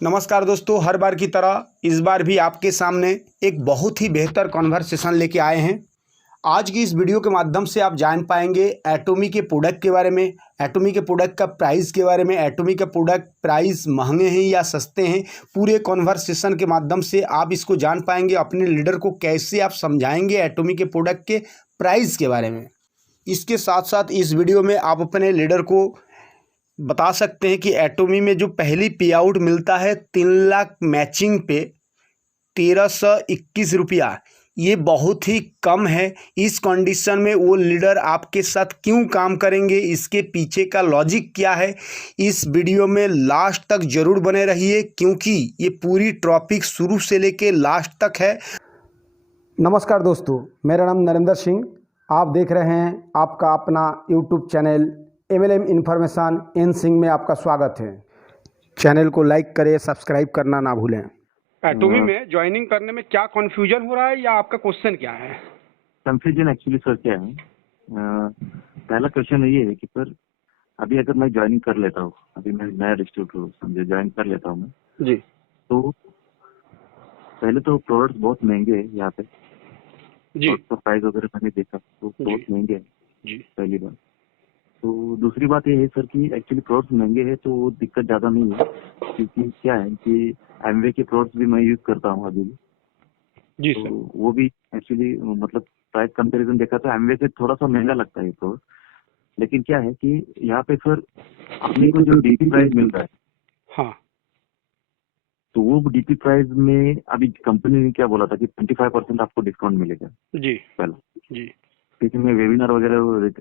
नमस्कार दोस्तों, हर बार की तरह इस बार भी आपके सामने एक बहुत ही बेहतर कॉन्वर्सेशन लेके आए हैं। आज की इस वीडियो के माध्यम से आप जान पाएंगे एटॉमी के प्रोडक्ट के बारे में, एटॉमी के प्रोडक्ट का प्राइस के बारे में, एटॉमी के प्रोडक्ट प्राइस महंगे हैं या सस्ते हैं। पूरे कॉन्वर्सेशन के माध्यम से आप इसको जान पाएंगे। अपने लीडर को कैसे आप समझाएंगे एटॉमी के प्रोडक्ट के प्राइस के बारे में। इसके साथ साथ इस वीडियो में आप अपने लीडर को बता सकते हैं कि एटॉमी में जो पहली पे आउट मिलता है 3 लाख मैचिंग पे 1321 रुपया, ये बहुत ही कम है। इस कंडीशन में वो लीडर आपके साथ क्यों काम करेंगे, इसके पीछे का लॉजिक क्या है, इस वीडियो में लास्ट तक जरूर बने रहिए, क्योंकि ये पूरी टॉपिक शुरू से लेके लास्ट तक है। नमस्कार दोस्तों, मेरा नाम नरेंद्र सिंह, आप देख रहे हैं आपका अपना YouTube channel MLM information N Singh में आपका स्वागत है। चैनल को लाइक करें, सब्सक्राइब करना ना भूलें। एटॉमी में ज्वाइनिंग करने में क्या कंफ्यूजन हो रहा है या आपका क्वेश्चन क्या है? कंफ्यूजन एक्चुअली सर क्या है, पहला क्वेश्चन ये है कि सर अभी अगर मैं ज्वाइनिंग कर लेता हूँ, अभी मैं नया डिस्ट्रीब्यूटर हूँ, समझे ज्वाइन कर लेता हूँ मैं जी, तो पहले तो प्रोडक्ट्स बहुत महंगे हैं यहाँ पे जी, तो प्राइस वगैरह मैंने देखा तो बहुत महंगे हैं जी, पहली बात। तो दूसरी बात ये है सर कि एक्चुअली प्रोडक्ट्स महंगे हैं तो दिक्कत ज्यादा नहीं है, क्योंकि क्या है कि एमवे के प्रोडक्ट्स भी मैं यूज करता हूँ अभी भी, जी तो सर। वो भी एक्चुअली मतलब प्राइस कंपैरिजन देखा तो एमवे से थोड़ा सा महंगा लगता है ये प्रोडक्ट। लेकिन क्या है कि यहाँ पे सर अपने को जो डीपी प्राइस मिल रहा है, हाँ, तो वो डीपी प्राइस में अभी कंपनी ने क्या बोला था कि 25% आपको डिस्काउंट मिलेगा जी, पहला, जी, क्योंकि मैं वेबिनार वगैरह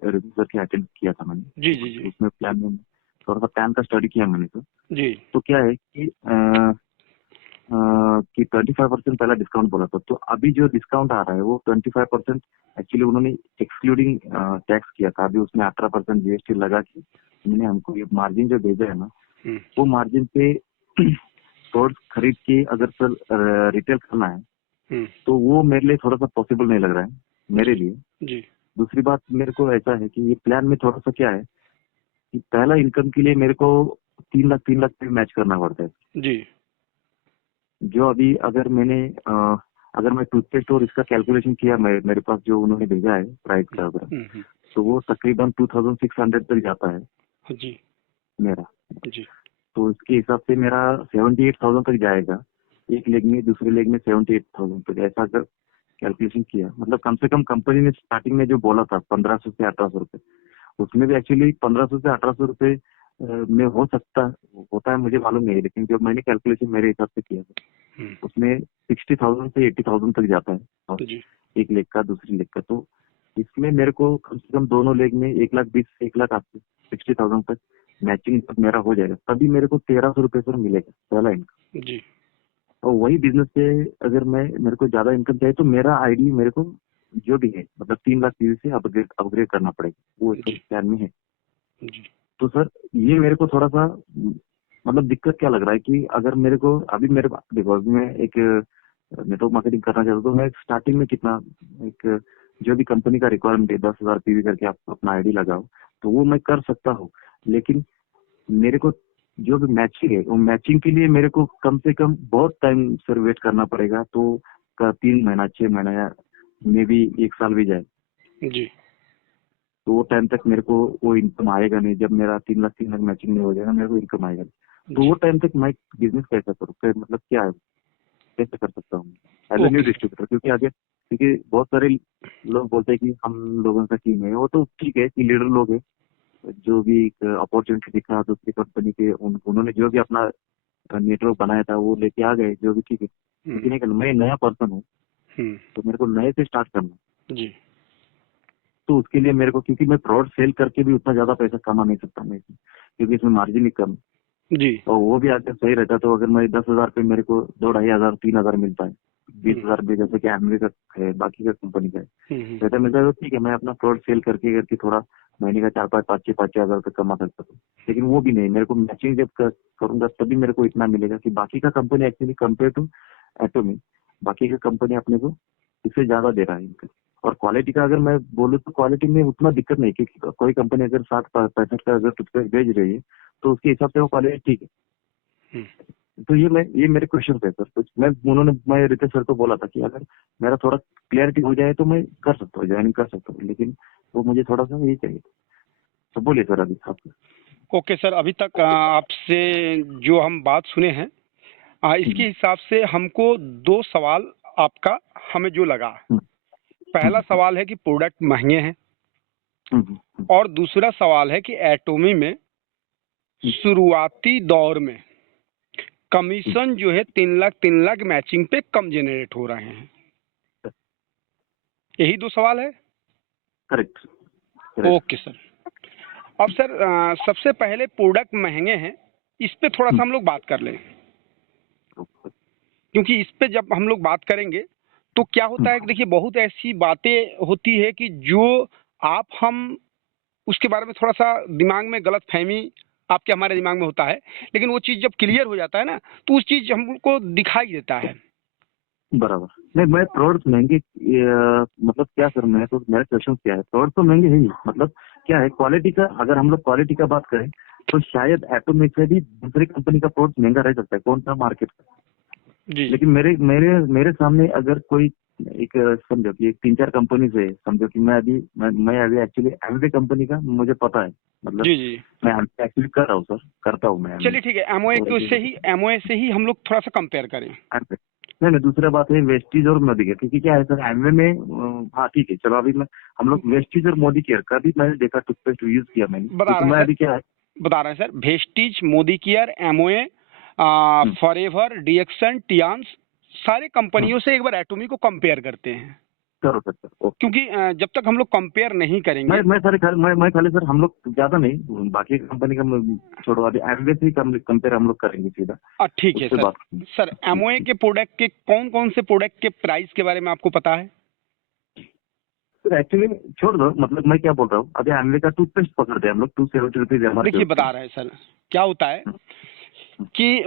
रिव्यू करके अटेंड किया था मैंने, जी, जी, जी, उसमें प्लान में थोड़ा सा प्लान का स्टडी किया मैंने। जी, तो क्या है कि 25% पहला डिस्काउंट बोला था, तो अभी जो डिस्काउंट आ रहा है वो 25% एक्चुअली उन्होंने एक्सक्लूडिंग टैक्स किया था। अभी उसमें 18% जीएसटी लगा के उन्होंने हमको ये मार्जिन जो भेजा है ना, वो मार्जिन पे प्रोडक्ट खरीद के अगर सर रिटेल करना है तो वो मेरे लिए थोड़ा सा पॉसिबल नहीं लग रहा है मेरे लिए। जी, दूसरी बात मेरे को ऐसा है कि ये प्लान में थोड़ा सा क्या है कि पहला इनकम के लिए मेरे को 3 लाख पे मैच करना पड़ता है। जी, जो अभी अगर मैं टूथपेस्ट और इसका कैलकुलेशन किया, मेरे पास जो उन्होंने भेजा है प्राइस का वगैरह, तो वो तकरीबन 2600 तक जाता है जी, मेरा। जी, तो इसके हिसाब से मेरा 78,000 तक जाएगा एक लेग में, दूसरे लेग में 78,000 तक, ऐसा अगर कैलकुलेशन किया, मतलब कम से कम कंपनी ने स्टार्टिंग में जो बोला था 1500 से 1800 रुपए, उसमें भी एक्चुअली 1500 से 1800 रुपए में हो सकता होता है, मुझे मालूम नहीं है, लेकिन जो मैंने कैलकुलेशन मेरे हिसाब से किया था उसमें 60,000 से 80,000 तक जाता है और जी, एक लेग का दूसरी लेग का। तो इसमें मेरे को कम से कम दोनों लेग में 1,20,000 से 1,80,000 60,000 तक मैचिंग तक मेरा हो जाएगा, तभी मेरे को 1300 रुपए पर मिलेगा पहला इनकम। जी, और वही बिजनेस से अगर मेरे को ज्यादा इनकम चाहिए तो मेरा आईडी मेरे को जो भी है मतलब 3 लाख से अपग्रेड करना पड़ेगा, वो जी, प्लान में है। जी, तो सर ये मेरे को थोड़ा सा मतलब दिक्कत क्या लग रहा है कि अगर मेरे को अभी मेरे देखो अभी मैं एक नेटवर्क मार्केटिंग करना चाहता हूँ तो मैं स्टार्टिंग में कितना एक जो भी कंपनी का रिक्वायरमेंट है 10,000 पीवी करके आप अपना आईडी लगाओ तो वो मैं कर सकता हूँ। लेकिन मेरे को जो भी मैचिंग है वो मैचिंग के लिए मेरे को कम से कम बहुत टाइम सर वेट करना पड़ेगा, तो 3 महीना 6 महीना या मे भी 1 साल भी जाए जी, तो वो टाइम तक मेरे को वो इनकम आएगा नहीं। जब मेरा 3 लाख मैचिंग नहीं हो जाएगा मेरे को इनकम आएगा नहीं। तो वो टाइम तक मैं बिजनेस कैसे करूँ, फिर मतलब क्या है, कैसे कर सकता हूँ एज ए न्यू डिस्ट्रीब्यूटर? क्योंकि बहुत सारे लोग बोलते हैं कि हम लोगों का टीम है, वो तो ठीक है कि लीडर लोग है, जो भी अपॉर्चुनिटी दिखा दूसरी कंपनी के उन्होंने जो भी अपना नेटवर्क बनाया था वो लेके आ गए, जो भी ठीक है। लेकिन एक मैं नया पर्सन हूँ तो मेरे को नए से स्टार्ट करना है। जी, तो उसके लिए मेरे को, क्योंकि मैं प्रोडक्ट सेल करके भी उतना ज्यादा पैसा कमा नहीं सकता मैं इसमें, क्योंकि इसमें मार्जिन ही कम जी, और वो भी अगर सही रहता तो अगर मैं 10,000 पे मेरे को 2-2,500 3,000 मिलता है, 20,000 भी जैसे कि एमवे का है बाकी का कंपनी का है वैसा मिलता है, तो ठीक है मैं अपना प्रोडक्ट सेल करके करके थोड़ा महीने का 4-5 5-6 तक कमा सकता हूँ। लेकिन वो भी नहीं, मेरे को मैचिंग जब करूंगा तभी मेरे को इतना मिलेगा कि बाकी का company actually compare to Atomy, बाकी का कंपनी अपने को इससे ज्यादा दे रहा है इनका। और क्वालिटी का अगर मैं बोलूँ तो क्वालिटी में उतना दिक्कत नहीं, क्योंकि कोई कंपनी अगर 60-65 का अगर टूथपेस्ट भेज रही है तो उसके हिसाब से वो क्वालिटी ठीक है। तो ये मेरे क्वेश्चन है सर। तो मैं रितेश सर को बोला था कि अगर मेरा थोड़ा क्लियरिटी हो जाए तो मैं कर सकता हूँ, ज्वाइनिंग कर सकता हूँ, लेकिन वो मुझे थोड़ा सा ये चाहिए। तो बोलिए सर अभी आप। ओके सर, अभी तक आपसे जो हम बात सुने हैं, इसके हिसाब से हमको दो सवाल आपका हमें जो लगा, पहला सवाल है कि प्रोडक्ट महंगे हैं, और दूसरा सवाल है कि एटोमी में शुरुआती दौर में कमीशन जो है 3 लाख मैचिंग पे कम जनरेट हो रहे हैं। यही दो सवाल है। करेक्ट। Okay sir. अब सर सबसे पहले प्रोडक्ट महंगे हैं, इस पे थोड़ा सा हम लोग बात कर लें, क्योंकि इस पे जब हम लोग बात करेंगे तो क्या होता है कि देखिए बहुत ऐसी बातें होती है कि जो हम उसके बारे में थोड़ा सा दिमाग में गलत फहमी आपके हमारे दिमाग में होता है, लेकिन वो चीज़ जब क्लियर हो जाता है ना तो उस चीज़ हमको दिखाई देता है। बराबर। नहीं, मैं प्रोडक्ट महंगे मतलब क्या सर, मैं तो मेरा क्वेश्चन क्या है, प्रोडक्ट तो महंगे है ही, मतलब क्या है क्वालिटी का, अगर हम लोग क्वालिटी का बात करें तो शायद एटोमिक से भी दूसरी कंपनी का प्रोडक्ट महंगा रह सकता है, कौन सा मार्केट का। जी। लेकिन मेरे मेरे मेरे सामने अगर कोई एक समझो कि 3-4 कंपनी से, समझो कि मैं अभी एक्चुअली एमवे कंपनी का मुझे पता है, मतलब जी जी। मैं एक्चुअली कर रहा हूँ सर, करता हूँ मैं। चलिए ठीक है, एमओए से ही हम लोग थोड़ा सा कंपेयर करें। नहीं, दूसरा बात है वेस्टीज और मोदी केयर, क्योंकि क्या है सर एमवे में हाँ ठीक है चलो, अभी हम लोग वेस्टीज और मोदी केयर का भी मैंने देखा, टूथपेस्ट यूज किया मैंने, बता रहे मैं हैं अभी क्या है बता रहे हैं sir, Vestige, Modicare, MOA, forever, DXN, Tiens, सारे कंपनियों से एक बार एटोमी को कंपेयर करते हैं। करो सर ओके। क्योंकि जब तक हम लोग कंपेयर नहीं करेंगे, मैं खाली सर, हम लोग ज्यादा नहीं, बाकी कंपनी का छोड़ो, अभी एमवे से ही कंपेयर हम लोग करेंगे सीधा। ठीक है उससे सर। बात सर एमओए के प्रोडक्ट के कौन कौन से प्रोडक्ट के प्राइस के बारे में आपको पता है? सर एक्चुअली छोड़ दो, मतलब मैं क्या बोल रहा हूँ, अभी एमवे का टूथपेस्ट पकड़ते हैं हम लोग 270 रुपीज। देखिए बता रहे हैं सर, क्या होता है कि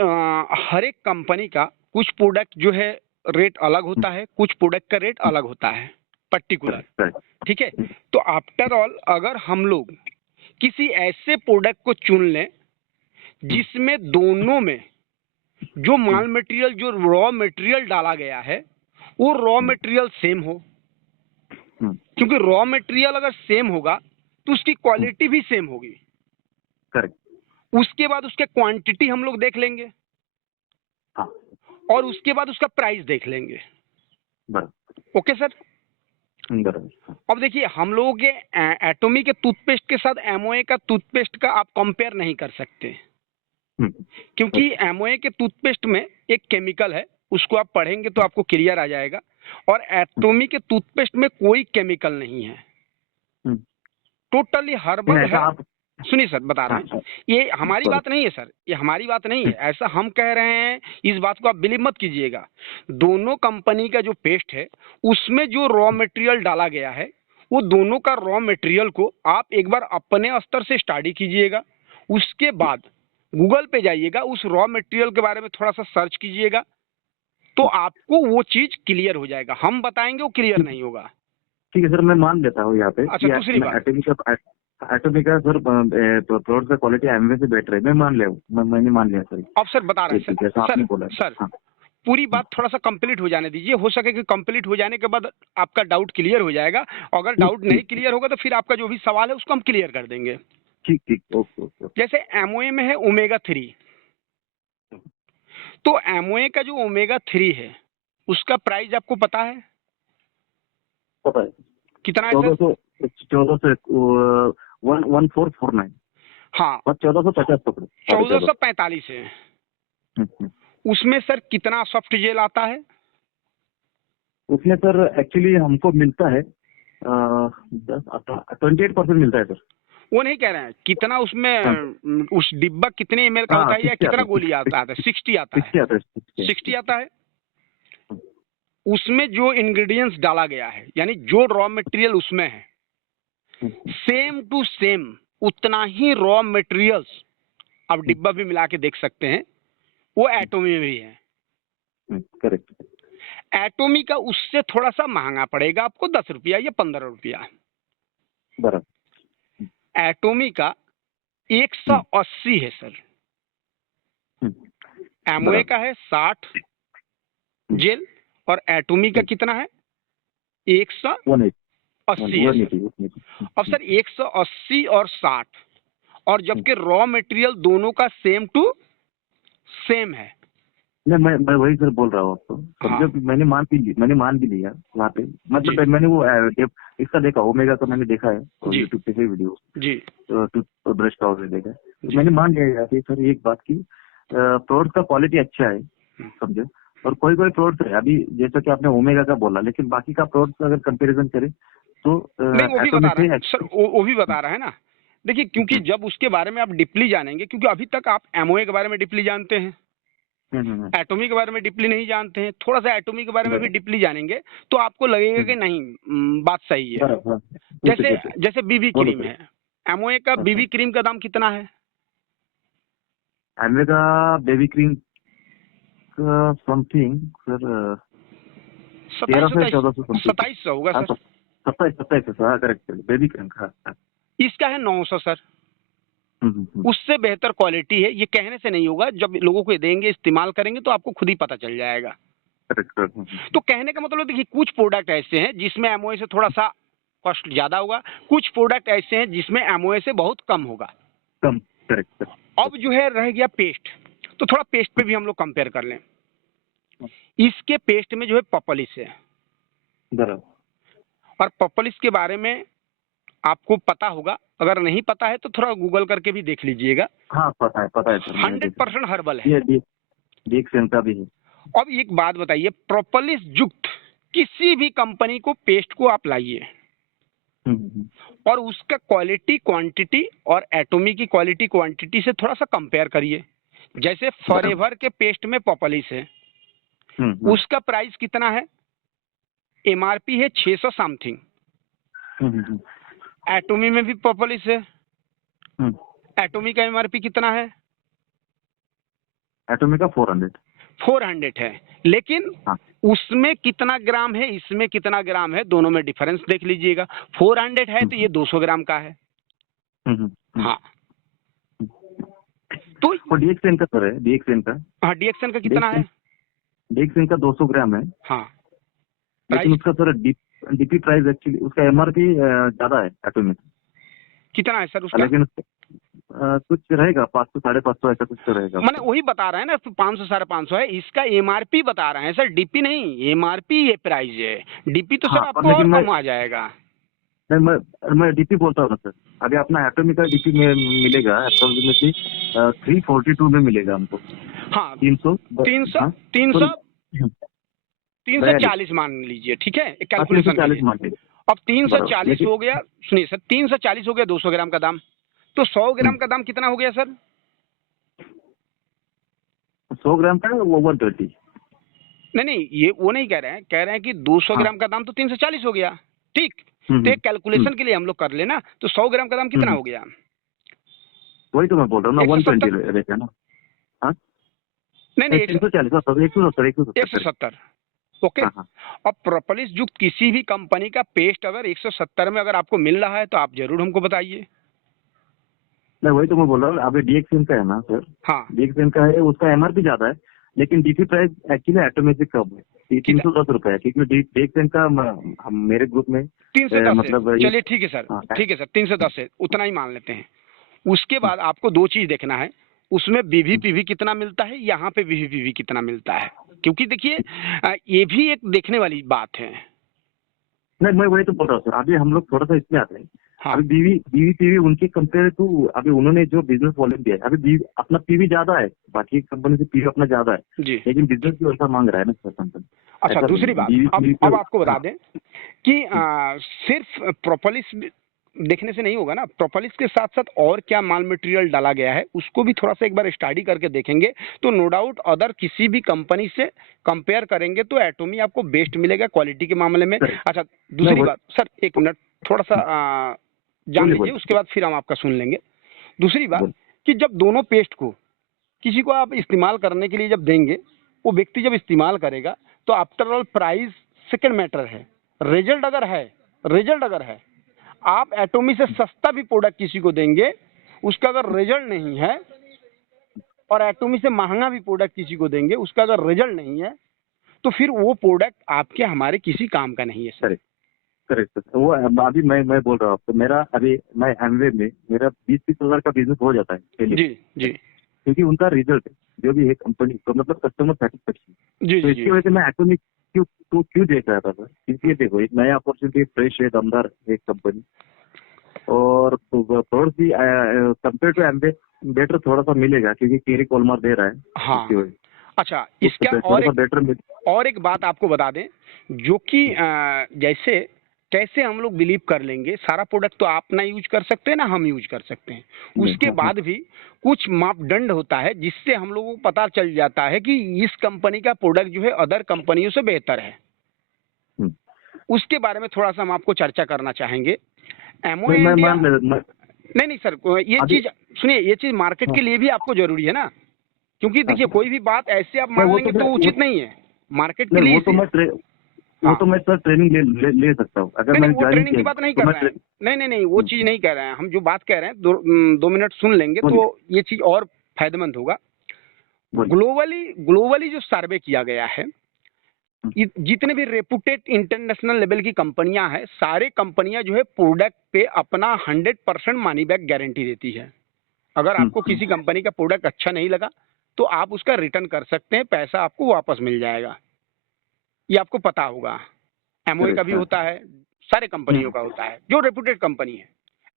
हर एक कंपनी का कुछ प्रोडक्ट जो है रेट अलग होता है, कुछ प्रोडक्ट का रेट अलग होता है पर्टिकुलर। ठीक है, तो आफ्टर ऑल अगर हम लोग किसी ऐसे प्रोडक्ट को चुन लें जिसमें दोनों में जो माल मटेरियल, जो रॉ मटेरियल डाला गया है वो रॉ मटेरियल सेम हो, क्योंकि रॉ मटेरियल अगर सेम होगा तो उसकी क्वालिटी भी सेम होगी। करेक्ट। उसके बाद उसके क्वांटिटी हम लोग देख लेंगे, हाँ। और उसके बाद उसका प्राइस देख लेंगे। बराबर। Okay sir. बराबर। अब देखिए हम लोगों के एटोमी के टूथपेस्ट के साथ एमओए का टूथपेस्ट का आप कंपेयर नहीं कर सकते, क्योंकि एमओए के टूथपेस्ट में एक केमिकल है, उसको आप पढ़ेंगे तो आपको क्लियर आ जाएगा, और एटोमी के टूथपेस्ट में कोई केमिकल नहीं है, टोटली हर्बल है। सुनिए सर, बता रहे हैं, ये हमारी बात नहीं है सर, ये हमारी बात नहीं है, ऐसा हम कह रहे हैं, इस बात को आप बिलीव मत कीजिएगा। दोनों कंपनी का जो पेस्ट है उसमें जो रॉ मटेरियल डाला गया है वो दोनों का रॉ मटेरियल को आप एक बार अपने स्तर से स्टडी कीजिएगा, उसके बाद गूगल पे जाइएगा, उस रॉ मटेरियल के बारे में थोड़ा सा सर्च कीजिएगा, तो आपको वो चीज क्लियर हो जाएगा। हम बताएंगे वो क्लियर नहीं होगा। ठीक है सर, मैं मान लेता हूँ यहाँ पे। अच्छा, दूसरी बात, एटोमी का सर प्रोडक्ट का क्वालिटी एमवे से बेटर है, मैंने मान लिया सर। अब सर बता रहे हैं सर, हाँ। पूरी बात थोड़ा सा कंप्लीट हो जाने दीजिए, हो सके कि कंप्लीट हो जाने के बाद आपका डाउट क्लियर हो जाएगा, अगर डाउट नहीं क्लियर होगा तो फिर आपका जो भी सवाल है उसको हम क्लियर कर देंगे। ठीक ओके। जैसे एमओए में है ओमेगा 3, तो एमओए का जो ओमेगा 3 है उसका प्राइस आपको पता है? पता है। कितना है सर? 1449। हाँ, 1450 पकड़ो। 1445 है। उसमें सर कितना सॉफ्ट जेल आता है? उसमें सर एक्चुअली हमको मिलता है 28% मिलता है सर। वो नहीं कह रहे हैं कितना उसमें उस डिब्बा कितने ml का होता है या कितना गोली आता है? 60 आता है। 60 आता है। उसमें जो इंग्रेडिएंट्स डाला गया है, यानी जो रॉ मटेरियल उसमें है, सेम टू सेम उतना ही रॉ मटेरियल्स आप डिब्बा भी मिला के देख सकते हैं, वो एटोमी में भी है। करेक्ट। एटोमी का उससे थोड़ा सा महंगा पड़ेगा आपको, 10 रुपया या 15 रुपया। बराबर। एटोमी का 180 है सर। एमओए का है 60 जेल और एटोमी का कितना है 180 है सर। अब सर 180 और 60 और जबकि रॉ मटेरियल दोनों का सेम टू सेम है। नहीं, मैं वही सर बोल रहा हूँ आपको। हाँ। जब मैंने मान भी लिया वहाँ पे, मतलब मैंने वो इसका देखा, ओमेगा का मैंने देखा है जी। यूट्यूब पे वीडियो जी तो ब्रश का ऑर्डर देखा है। जी। तो मैंने मान लिया यार सर एक बात की, प्रोडक्ट का क्वालिटी अच्छा है समझे। और कोई प्रोडक्ट है अभी जैसा कि आपने ओमेगा का बोला, लेकिन बाकी का प्रोडक्ट अगर कंपैरिजन करें तो नहीं वो भी बता Atomy रहा है से सर, वो भी बता रहा है ना। देखिए क्योंकि जब उसके बारे में आप डीपली जानेंगे, क्योंकि अभी तक आप एमओए के बारे में डीपली जानते हैं, एटॉमी के बारे में डीपली नहीं जानते हैं, थोड़ा सा एटॉमी के बारे में भी डीपली जानेंगे तो आपको लगेगा कि नहीं बात सही है। जैसे बीबी क्रीम है, एमओए का बीबी क्रीम का दाम कितना है? एमओए का बेबी क्रीम का समथिंग सर 2700 होगा सर। 27 करेक्ट बेबी क्रीम का। इसका है 900 सर। उससे बेहतर क्वालिटी है, ये कहने से नहीं होगा, जब लोगों को देंगे इस्तेमाल करेंगे तो आपको खुद ही पता चल जाएगा। तो कहने का मतलब देखिए कुछ प्रोडक्ट ऐसे हैं जिसमें एमओए से थोड़ा सा कॉस्ट ज्यादा होगा, कुछ प्रोडक्ट ऐसे हैं जिसमें एमओए से बहुत कम होगा। करेक्ट। अब जो है रह गया पेस्ट, तो थोड़ा पेस्ट पे भी हम लोग कंपेयर कर लें। इसके पेस्ट में जो है पपलिस है, और पपलिस के बारे में आपको पता होगा, अगर नहीं पता है तो थोड़ा गूगल करके भी देख लीजिएगा। हाँ पता है 100% हर्बल है। DXN का भी है। अब एक बात बताइए, प्रोपोलिस युक्त किसी भी कंपनी को पेस्ट को आप लाइए और उसका क्वालिटी क्वांटिटी और एटॉमी की क्वालिटी क्वांटिटी से थोड़ा सा कंपेयर करिए। जैसे फॉरएवर के पेस्ट में पॉपुलिस है, उसका प्राइस कितना है? एमआरपी है 600 समथिंग। एटॉमी में भी पॉपुलिस है, एटॉमी का एमआरपी कितना है? एटॉमी का 400 है, लेकिन उसमें कितना ग्राम है, इसमें कितना ग्राम है, दोनों में डिफरेंस देख लीजिएगा। 400 है तो ये 200 ग्राम का है। हाँ तो DXN का सर है, DXN का। हाँ DXN का कितना है? DXN का 200 ग्राम है। हाँ लेकिन उसका सर डीपी प्राइस एक्चुअली उसका एमआरपी ज्यादा है एटॉमी। कितना है सर उसका? लेकिन कुछ रहेगा 500 550 ऐसा कुछ तो रहेगा। मैंने वही बता रहा है ना, 500 550 है। इसका एमआरपी बता रहे हैं सर, डीपी नहीं। एमआरपी ये प्राइस है, डीपी तो सर आपको और कम आ जाएगा। नहीं मैं डीपी बोलता हूँ ना सर। अभी अपना एटॉमी का डीपी में मिलेगा अप्रोक्सीमेटली 342 में मिलेगा हमको। हाँ 340 मान लीजिए, ठीक है एक कैलकुलेशन। अब 340 हो गया, सुनिए सर 340 हो गया 200 ग्राम का दाम, तो 100 ग्राम का दाम कितना हो गया सर? 100 ग्राम का वो 130। नहीं ये वो नहीं कह रहे हैं कि 200 ग्राम का दाम तो 340 हो गया, ठीक। तो एक कैलकुलेशन के लिए हम लोग कर लेना, तो 100 ग्राम का दाम कितना हो गया? वही तो मैं बोल रहा हूँ ना 120 रहता है ना। हाँ नहीं 170। ओके। अब प्रोपोलिस युक्त किसी भी कंपनी का पेस्ट अगर 170 में अगर आपको मिल रहा है तो आप जरूर हमको बताइए। नहीं वही तो मैं बोल रहा हूँ, अभी DXN का है ना सर। हाँ DXN का है, उसका एमआरपी ज्यादा है, लेकिन डीपी प्राइस एक्चुअली एटॉमी से कम है, 310 रुपए है। क्योंकि DXN का हम मेरे ग्रुप में 310 मतलब चलिए ठीक है सर, ठीक है सर 310 है, उतना ही मान लेते हैं। उसके बाद आपको दो चीज देखना है, उसमें BVPV कितना मिलता है, यहाँ पे BVPV कितना मिलता है, क्योंकि देखिए ये भी एक देखने वाली बात है। नहीं मैं वही तो बोल रहा हूँ सर। अभी हम लोग थोड़ा सा इसमें आते हैं। हाँ। अभी BVPV उनके कंपेयर टू अभी उन्होंने जो बिजनेस वॉल्यूम दिया है, अभी अपना PV ज्यादा है, बाकी कंपनी से PV अपना ज्यादा है जी, लेकिन बिजनेस भी वैसा मांग रहा है ना सर कंपनी। अच्छा दूसरी बात अब आपको बता दें कि सिर्फ प्रोपोलिस देखने से नहीं होगा ना, प्रोपोलिस के साथ साथ और क्या माल मटेरियल डाला गया है उसको भी थोड़ा सा एक बार स्टडी करके देखेंगे, तो नो डाउट अदर किसी भी कंपनी से कंपेयर करेंगे तो एटॉमी आपको बेस्ट मिलेगा क्वालिटी के मामले में। अच्छा दूसरी बात सर, एक मिनट थोड़ा सा जान लीजिए, उसके बाद फिर हम आपका सुन लेंगे। दूसरी बात कि जब दोनों पेस्ट को किसी को आप इस्तेमाल करने के लिए जब देंगे, वो व्यक्ति जब इस्तेमाल करेगा तो after all price second matter है, रिजल्ट अगर है आप एटॉमी से सस्ता भी प्रोडक्ट किसी को देंगे, उसका अगर रिजल्ट नहीं है और एटोमी से महंगा भी प्रोडक्ट किसी को देंगे, उसका अगर रिजल्ट नहीं है तो फिर वो प्रोडक्ट आपके हमारे किसी काम का नहीं है सर। Correct sir. वो अभी मैं बोल रहा हूँ आपको, मेरा अभी मैं एमवे में मेरा 20-30 हजार का बिजनेस हो जाता है डेली, जी जी क्योंकि उनका रिजल्ट जो भी है कंपनी को, मतलब कस्टमर सेटिस्फेक्शन। जी तो जी इसकी जी वजह से मैं एटॉमिक क्यों देख रहा था सर, क्योंकि देखो एक नया अपॉर्चुनिटी, फ्रेश है, दमदार एक कंपनी, और थोड़ी सी कंपेयर टू एमवे बेटर थोड़ा सा मिलेगा, क्योंकि केरी कोलमार दे रहा है। हाँ। इसकी वजह से अच्छा, इसका थोड़ा सा बेटर और एक बात आपको बता दें, जो कि जैसे कैसे हम लोग बिलीव कर लेंगे, सारा प्रोडक्ट तो आप ना यूज कर सकते हैं ना हम यूज कर सकते हैं, उसके बाद भी कुछ मापदंड होता है जिससे हम लोगों को पता चल जाता है कि इस कंपनी का प्रोडक्ट जो है अदर कंपनियों से बेहतर है। उसके बारे में थोड़ा सा हम आपको चर्चा करना चाहेंगे। एमओ इंडिया नहीं सर, ये चीज सुनिए, ये चीज मार्केट के लिए भी आपको जरूरी है ना, क्योंकि देखिए कोई भी बात ऐसे आप मान लेंगे तो उचित नहीं है मार्केट के लिए। वो तो मैं सर ट्रेनिंग ले सकता हूँ, अगर मैं वो ट्रेनिंग की बात नहीं कर रहे हैं, नहीं वो चीज नहीं कह रहे हैं हम। जो बात कह रहे हैं 2 मिनट सुन लेंगे तो ये चीज और फायदेमंद होगा। ग्लोबली जो सर्वे किया गया है, जितने भी रेपुटेड इंटरनेशनल लेवल की कंपनियां हैं, सारे कंपनियां जो है प्रोडक्ट पे अपना 100% मनी बैक गारंटी देती है। अगर आपको किसी कंपनी का प्रोडक्ट अच्छा नहीं लगा तो आप उसका रिटर्न कर सकते हैं, पैसा आपको वापस मिल जाएगा। ये आपको पता होगा, एमओए का भी होता है, सारे कंपनियों का होता है जो रेपुटेड कंपनी है,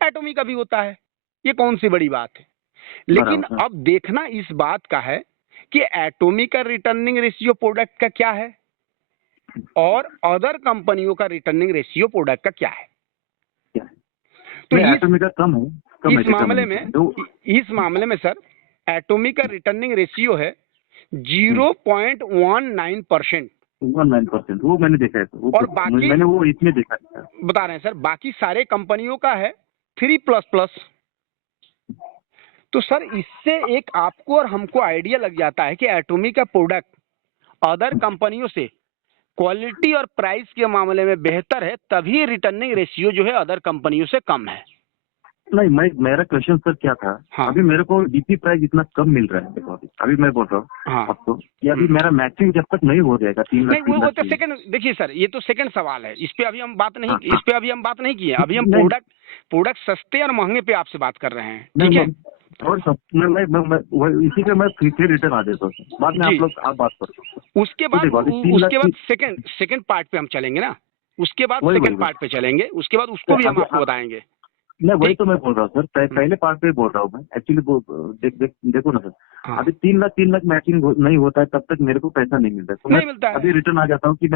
एटोमी का भी होता है। ये कौन सी बड़ी बात है। लेकिन अब देखना इस बात का है कि एटोमी का रिटर्निंग रेशियो प्रोडक्ट का क्या है और अदर कंपनियों का रिटर्निंग रेशियो प्रोडक्ट का क्या है। तो एटोमी का कम है, इस मामले में सर एटोमी का रिटर्निंग रेशियो है 0.19%। 19%, वो मैंने देखा है। और बाकी मैंने वो इसमें देखा है, बता रहे हैं सर, बाकी सारे कंपनियों का है 3++। तो सर इससे एक आपको और हमको आइडिया लग जाता है कि एटोमी का प्रोडक्ट अदर कंपनियों से क्वालिटी और प्राइस के मामले में बेहतर है, तभी रिटर्निंग रेशियो जो है अदर कंपनियों से कम है। नहीं, मेरा क्वेश्चन सर क्या था, अभी मेरे को डीपी प्राइस इतना कम मिल रहा है, देखो अभी मैं बोल रहा हूँ आपको कि अभी मेरा मैचिंग जब तक नहीं हो जाएगा 3 लाख। नहीं वो तो सेकंड, देखिए सर ये तो सेकंड सवाल है, इस पे अभी हम बात नहीं की है। अभी हम प्रोडक्ट सस्ते और महंगे पे आपसे बात कर रहे हैं, ठीक है। और इसी पे मैं फिर रिटर्न आ देता हूँ, बाद में आप बात करो। उसके बाद सेकंड पार्ट पे हम चलेंगे ना, उसके बाद सेकंड पार्ट पे चलेंगे, उसके बाद उसको भी हम आपको बताएंगे। नहीं, वही तो मैं बोल रहा हूँ सर, पहले पार्ट पे बोल रहा हूँ मैं एक्चुअली। देखो ना सर, अभी 3 लाख मैचिंग नहीं होता है तब तक मेरे को पैसा नहीं मिलता है। तो मैं अभी रिटर्न आ जाता हूँ कि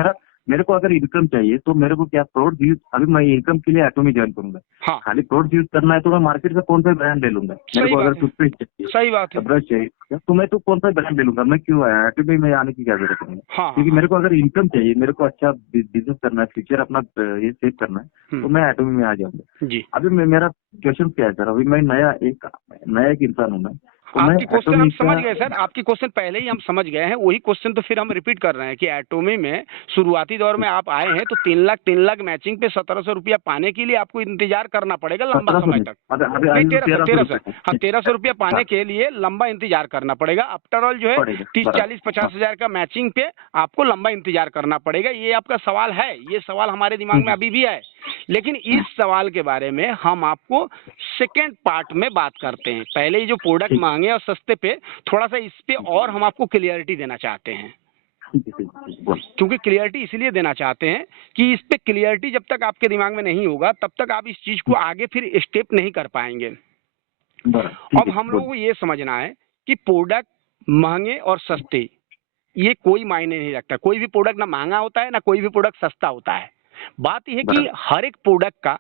मेरे को अगर इनकम चाहिए तो मेरे को क्या प्रोडक्ट यूज, अभी मैं इनकम के लिए एटोमी ज्वाइन करूंगा। खाली प्रोडक्ट यूज करना है तो मैं मार्केट से कौन सा ब्रांड ले लूंगा। मेरे को अगर टूथपेस्ट चाहिए, सही बात है, ब्रश चाहिए, तो मैं तो कौन सा ब्रांड ले लूंगा। मैं क्यों आया एटोमी में आने की क्या जरूरत है। क्योंकि मेरे को अगर इनकम चाहिए, मेरे को अच्छा बिजनेस करना है, फ्यूचर अपना ये सेव करना है, तो मैं एटोमी में आ जाऊंगा। अभी मेरा क्वेश्चन क्या है सर, अभी मैं नया एक इंसान हूँ मैं। आपकी क्वेश्चन हम समझ गए सर, आपकी क्वेश्चन पहले ही हम समझ गए हैं, वही क्वेश्चन तो फिर हम रिपीट कर रहे हैं कि एटोमी में शुरुआती दौर में आप आए हैं तो 3 लाख मैचिंग पे 1700 रुपया पाने के लिए आपको इंतजार करना पड़ेगा लंबा समय तक। 1300 रुपया पाने के लिए लंबा इंतजार करना पड़ेगा। आफ्टर ऑल जो है 30-40-50 हजार का मैचिंग पे आपको लंबा इंतजार करना पड़ेगा। ये आपका सवाल है, ये सवाल हमारे दिमाग में अभी भी है, लेकिन इस सवाल के बारे में हम आपको सेकेंड पार्ट में बात करते हैं। पहले ही जो प्रोडक्ट महंगे और सस्ते पे थोड़ा सा इस पे और हम आपको क्लियरिटी देना चाहते हैं, क्योंकि क्लियरिटी इसलिए देना चाहते हैं कि इस पे क्लियरिटी जब तक आपके दिमाग में नहीं होगा तब तक आप इस चीज को आगे फिर स्टेप नहीं कर पाएंगे। अब हम लोगों को ये समझना है कि प्रोडक्ट महंगे और सस्ते ये कोई मायने नहीं रखता। कोई भी प्रोडक्ट ना महंगा होता है ना कोई भी प्रोडक्ट सस्ता होता है। बात यह है कि हर एक प्रोडक्ट का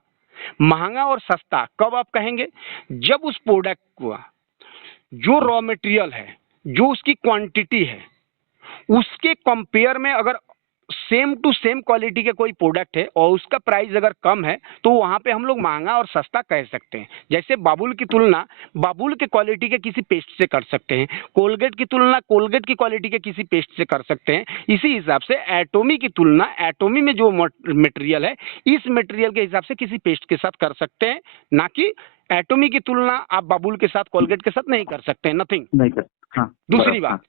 महंगा और सस्ता कब आप कहेंगे, जब उस प्रोडक्ट को जो रॉ मटेरियल है, जो उसकी क्वांटिटी है, उसके कंपेयर में अगर सेम टू सेम क्वालिटी के कोई प्रोडक्ट है और उसका प्राइस अगर कम है तो वहां पे हम लोग महंगा और सस्ता कह सकते हैं। जैसे बाबुल की तुलना बाबुल के क्वालिटी के किसी पेस्ट से कर सकते हैं, कोलगेट की तुलना कोलगेट की क्वालिटी के किसी पेस्ट से कर सकते हैं। इसी हिसाब से एटोमी की तुलना एटोमी में जो मटेरियल है इस मटेरियल के हिसाब से किसी पेस्ट के साथ कर सकते हैं, ना कि एटोमी की तुलना आप बाबुल के साथ कोलगेट के साथ नहीं कर सकते हैं। नथिंग, नहीं कर हाँ, दूसरी बराबर, बात,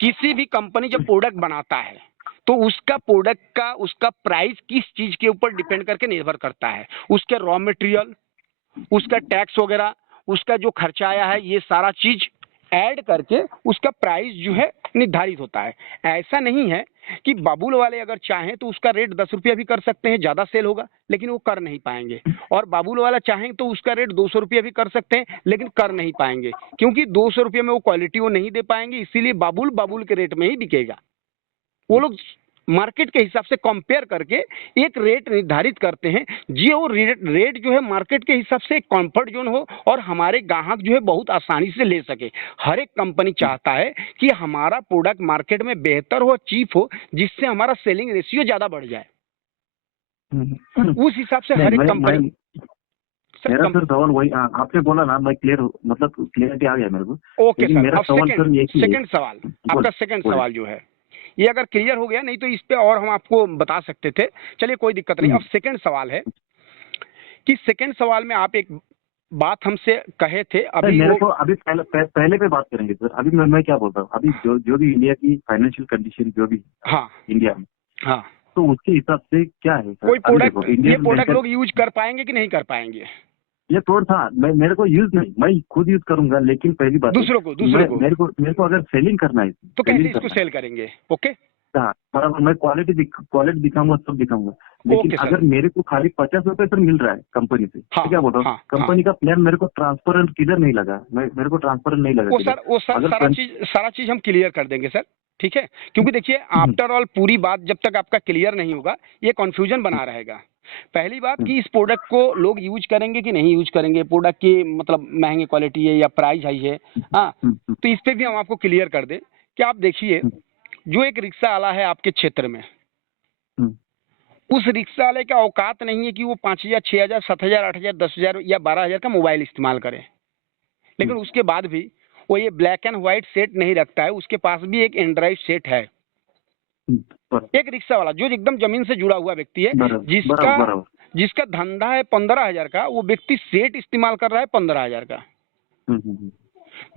किसी भी कंपनी जब प्रोडक्ट बनाता है तो उसका प्रोडक्ट का उसका प्राइस किस चीज के ऊपर डिपेंड करके निर्भर करता है, उसके रॉ मटेरियल, उसका टैक्स वगैरह, उसका जो खर्चा आया है, ये सारा चीज ऐड करके उसका प्राइस जो है निर्धारित होता है। ऐसा नहीं है कि बाबुल वाले अगर चाहें तो उसका रेट 10 रुपया भी कर सकते हैं, ज्यादा सेल होगा, लेकिन वो कर नहीं पाएंगे। और बाबुल वाला चाहें तो उसका रेट 200 रुपया भी कर सकते हैं, लेकिन कर नहीं पाएंगे, क्योंकि 200 रुपये में वो क्वालिटी वो नहीं दे पाएंगे, इसीलिए बाबुल बाबुल के रेट में ही बिकेगा। वो लोग मार्केट के हिसाब से कंपेयर करके एक रेट निर्धारित करते हैं, जो रेट जो है मार्केट के हिसाब से एक कंफर्ट जोन हो और हमारे ग्राहक जो है बहुत आसानी से ले सके। हर एक कंपनी चाहता है कि हमारा प्रोडक्ट मार्केट में बेहतर हो, चीप हो, जिससे हमारा सेलिंग रेशियो ज्यादा बढ़ जाए। उस हिसाब से हर एक कंपनी मेरा सर सवाल वही, आपने बोला ना, मैं क्लियर, मतलब क्लियरिटी आ गया मेरे को। ओके लेकिन सर, मेरा अब सवाल सर ये कि सेकंड सवाल, आपका सेकंड सवाल जो है ये अगर क्लियर हो गया, नहीं तो इस पे और हम आपको बता सकते थे, चलिए कोई दिक्कत नहीं। अब सेकंड सवाल है कि सेकंड सवाल में आप एक बात हमसे कहे थे अभी, मेरे को अभी पहले पे बात करेंगे सर। अभी मैं क्या बोलता हूँ, अभी जो भी इंडिया की फाइनेंशियल कंडीशन जो भी, हाँ इंडिया में, हाँ, तो उसके हिसाब से क्या है सर? कोई अभी देखो, प्रोडक्ट, ये प्रोडक्ट लोग यूज कर पाएंगे कि नहीं कर पाएंगे? ये प्रोडक्ट था, मेरे को यूज नहीं, मैं खुद यूज करूंगा, लेकिन पहली बात दूसरों को मेरे को अगर सेलिंग करना है तो कैसे इसको सेल करेंगे? ओके, हाँ बराबर, मैं क्वालिटी दिखाऊंगा, सब दिखाऊंगा, लेकिन ओके सर। अगर मेरे को खाली 50 रुपए सर मिल रहा है कंपनी से, हाँ, तो क्या बोल रहा हूँ, हाँ, कंपनी का प्लान मेरे को ट्रांसपेरेंट किधर नहीं लगा, मेरे को ट्रांसपेरेंट नहीं लगा किधर। वो सर अगर सारा चीज हम क्लियर कर देंगे सर, ठीक है? क्योंकि देखिए, आफ्टर ऑल पूरी बात जब तक आपका क्लियर नहीं होगा, ये कंफ्यूजन बना रहेगा। पहली बात कि इस प्रोडक्ट को लोग यूज करेंगे कि नहीं यूज करेंगे, प्रोडक्ट की मतलब महंगी क्वालिटी है या प्राइस हाई है, हाँ, तो इस पे भी हम आपको क्लियर कर दें कि आप देखिए, जो एक रिक्शा वाला है आपके क्षेत्र में, उस रिक्शा वाले का औकात नहीं है कि वो 5,000, 6,000, 7,000, 8,000, 10,000 या 12,000 का मोबाइल इस्तेमाल करे, लेकिन उसके बाद भी वो ये ब्लैक एंड व्हाइट सेट नहीं रखता है, उसके पास भी एक एंड्रॉइड सेट है। एक रिक्शा वाला जो एकदम जमीन से जुड़ा हुआ व्यक्ति है, जिसका धंधा है 15,000 का, वो व्यक्ति सेट इस्तेमाल कर रहा है 15,000 का।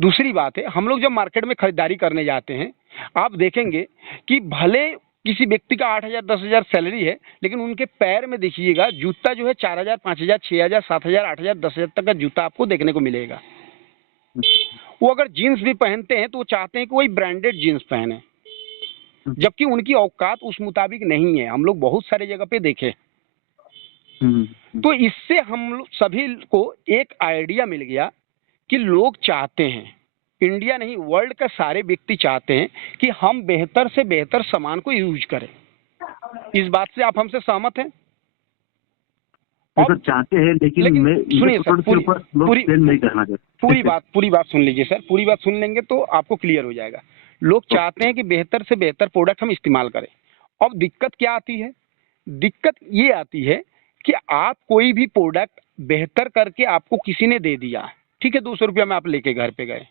दूसरी बात है, हम लोग जब मार्केट में खरीदारी करने जाते हैं, आप देखेंगे कि भले किसी व्यक्ति का 8,000, 10,000 सैलरी है, लेकिन उनके पैर में देखिएगा जूता जो है 4,000, 5,000, 6,000, 7,000, 8,000, 10,000 तक का जूता आपको देखने को मिलेगा। वो अगर जीन्स भी पहनते हैं तो वो चाहते हैं कि वही ब्रांडेड जीन्स पहने, जबकि उनकी औकात उस मुताबिक नहीं है। हम लोग बहुत सारे जगह पे देखे। तो इससे हम लोग सभी को एक आइडिया मिल गया कि लोग चाहते हैं, इंडिया नहीं वर्ल्ड का सारे व्यक्ति चाहते हैं कि हम बेहतर से बेहतर सामान को यूज करें। इस बात से आप हमसे सहमत हैं? तो चाहते हैं, लेकिन सुनिए सर, पूरी बात सुन लीजिए सर, पूरी बात सुन लेंगे तो आपको क्लियर हो जाएगा। लोग चाहते हैं कि बेहतर से बेहतर प्रोडक्ट हम इस्तेमाल करें। अब दिक्कत क्या आती है? दिक्कत ये आती है कि आप कोई भी प्रोडक्ट बेहतर करके आपको किसी ने दे दिया, ठीक है, 200 रुपया में आप लेके घर पे गए,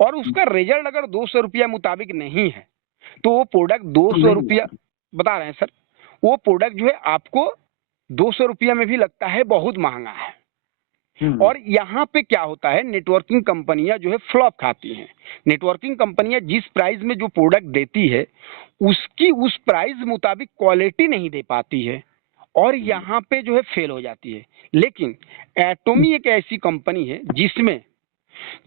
और उसका रिजल्ट अगर 200 रुपया मुताबिक नहीं है, तो वो प्रोडक्ट 200 रुपया, बता रहे हैं सर, वो प्रोडक्ट जो है आपको 200 रुपया में भी लगता है बहुत महंगा है। और यहाँ पे क्या होता है, नेटवर्किंग कंपनियां जो है फ्लॉप खाती हैं। नेटवर्किंग कंपनियां जिस प्राइस में जो प्रोडक्ट देती है, उसकी उस प्राइस मुताबिक क्वालिटी नहीं दे पाती है, और यहाँ पे जो है फेल हो जाती है। लेकिन एटोमी एक ऐसी कंपनी है जिसमें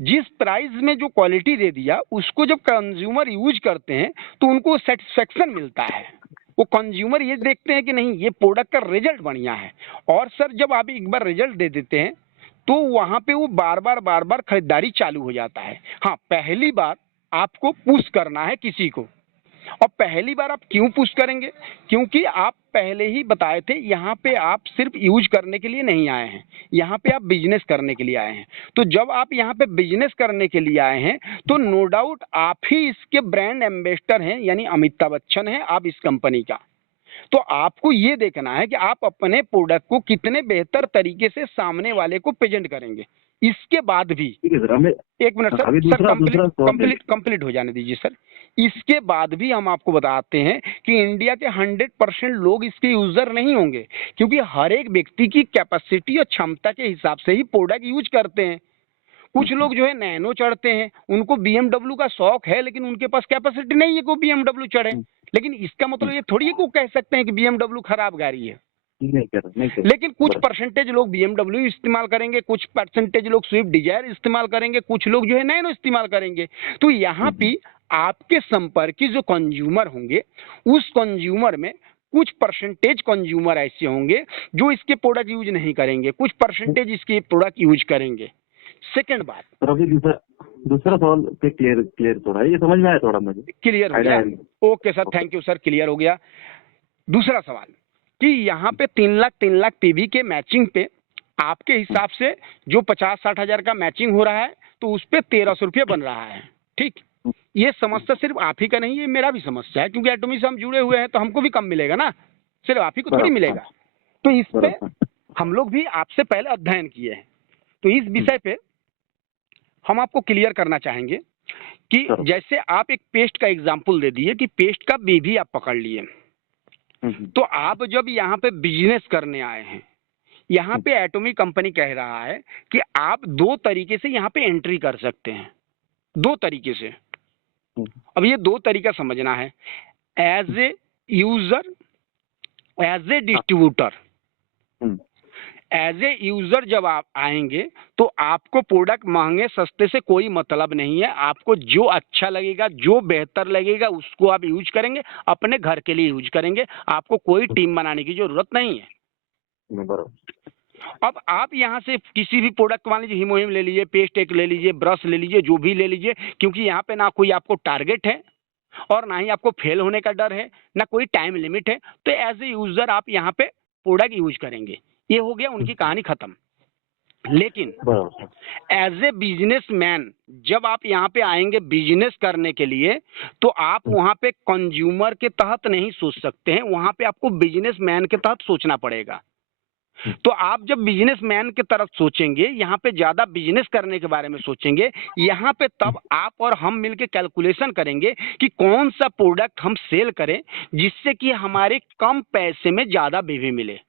जिस प्राइस में जो क्वालिटी दे दिया, उसको जब कंज्यूमर यूज करते हैं तो उनको सेटिस्फेक्शन मिलता है। वो कंज्यूमर ये देखते हैं कि नहीं, ये प्रोडक्ट का रिजल्ट बढ़िया है। और सर जब आप एक बार रिजल्ट दे देते हैं तो वहां पे वो बार बार खरीदारी चालू हो जाता है। हाँ, पहली बार आपको पुश करना है किसी को, और पहली बार आप क्यों पुश करेंगे? क्योंकि आप पहले ही बताए थे, यहाँ पे आप सिर्फ यूज करने के लिए नहीं आए हैं, यहाँ पे आप बिजनेस करने के लिए आए हैं। तो जब आप यहाँ पे बिजनेस करने के लिए आए हैं, तो नो डाउट आप ही इसके ब्रांड एम्बेसडर हैं, यानी अमिताभ बच्चन हैं आप इस कंपनी का। तो आपको ये देखना है कि आप अपने प्रोडक्ट को कितने बेहतर तरीके से सामने वाले को प्रेजेंट करेंगे। इसके बाद भी, एक मिनट सर, कंप्लीट हो जाने दीजिए सर। इसके बाद भी हम आपको बताते हैं कि इंडिया के 100% लोग इसके यूजर नहीं होंगे, क्योंकि हर एक व्यक्ति की कैपेसिटी और क्षमता के हिसाब से ही प्रोडक्ट यूज करते हैं। कुछ लोग जो है नैनो चढ़ते हैं, उनको BMW का शौक है, लेकिन उनके पास कैपेसिटी नहीं है कि वो BMW चढ़े। लेकिन इसका मतलब ये थोड़ी है कि वो कह सकते हैं कि BMW खराब गाड़ी है। नहीं कर लेकिन कुछ परसेंटेज लोग BMW इस्तेमाल करेंगे, कुछ परसेंटेज लोग स्विफ्ट डिजायर इस्तेमाल करेंगे, कुछ लोग जो है नैनो इस्तेमाल करेंगे। तो यहाँ पे आपके संपर्क जो कंज्यूमर होंगे, उस कंज्यूमर में कुछ परसेंटेज कंज्यूमर ऐसे होंगे जो इसके प्रोडक्ट यूज नहीं करेंगे, कुछ परसेंटेज इसके प्रोडक्ट यूज करेंगे। सेकंड बात, सर अभी दूसरा सवाल पे क्लियर थोड़ा है, ये समझ में आया थोड़ा मुझे, क्लियर हो गया? Okay sir, thank you sir, clear हो गया। दूसरा सवाल कि यहाँ पे 3 लाख पीवी के मैचिंग पे आपके हिसाब से जो 50-60 हजार का मैचिंग हो रहा है, तो उस पे 1300 रुपये बन रहा है। ठीक, ये समस्या सिर्फ आप ही का नहीं है, मेरा भी समस्या है, क्योंकि एटॉमी से हम जुड़े हुए हैं तो हमको भी कम मिलेगा ना, सिर्फ आप ही को थोड़ी मिलेगा। तो इस पे हम लोग भी आपसे पहले अध्ययन किए हैं, तो इस विषय पे हम आपको क्लियर करना चाहेंगे कि जैसे आप एक पेस्ट का एग्जाम्पल दे दिए कि पेस्ट का बीवी आप पकड़ लिए, तो आप जब यहाँ पे बिजनेस करने आए हैं, यहाँ पे एटॉमी कंपनी कह रहा है कि आप 2 तरीके से यहाँ पे एंट्री कर सकते हैं, 2 तरीके से। अब ये 2 तरीका समझना है, as a user, as a distributor. As a user जब आप आएंगे तो आपको प्रोडक्ट महंगे सस्ते से कोई मतलब नहीं है, आपको जो अच्छा लगेगा, जो बेहतर लगेगा उसको आप यूज करेंगे, अपने घर के लिए यूज करेंगे, आपको कोई टीम बनाने की जरूरत नहीं है। अब आप यहाँ से किसी भी प्रोडक्ट मान लीजिए, हिमोहिम ले लीजिए, पेस्ट एक ले लीजिए, ब्रश ले लीजिए, जो भी ले लीजिए, क्योंकि यहाँ पे ना कोई आपको टारगेट है और ना ही आपको फेल होने का डर है, ना कोई टाइम लिमिट है। तो एज ए यूजर आप यहाँ पे प्रोडक्ट यूज करेंगे, ये हो गया, उनकी कहानी खत्म। लेकिन एज ए बिजनेसमैन जब आप यहाँ पे आएंगे बिजनेस करने के लिए, तो आप वहाँ पे कंज्यूमर के तहत नहीं सोच सकते हैं, वहाँ पे आपको बिजनेसमैन के तहत सोचना पड़ेगा। तो आप जब बिजनेसमैन की तरफ सोचेंगे, यहाँ पे ज्यादा बिजनेस करने के बारे में सोचेंगे, यहाँ पे तब आप और हम मिलके कैलकुलेशन करेंगे कि कौन सा प्रोडक्ट हम सेल करें जिससे कि हमारे कम पैसे में ज्यादा बीवी मिले।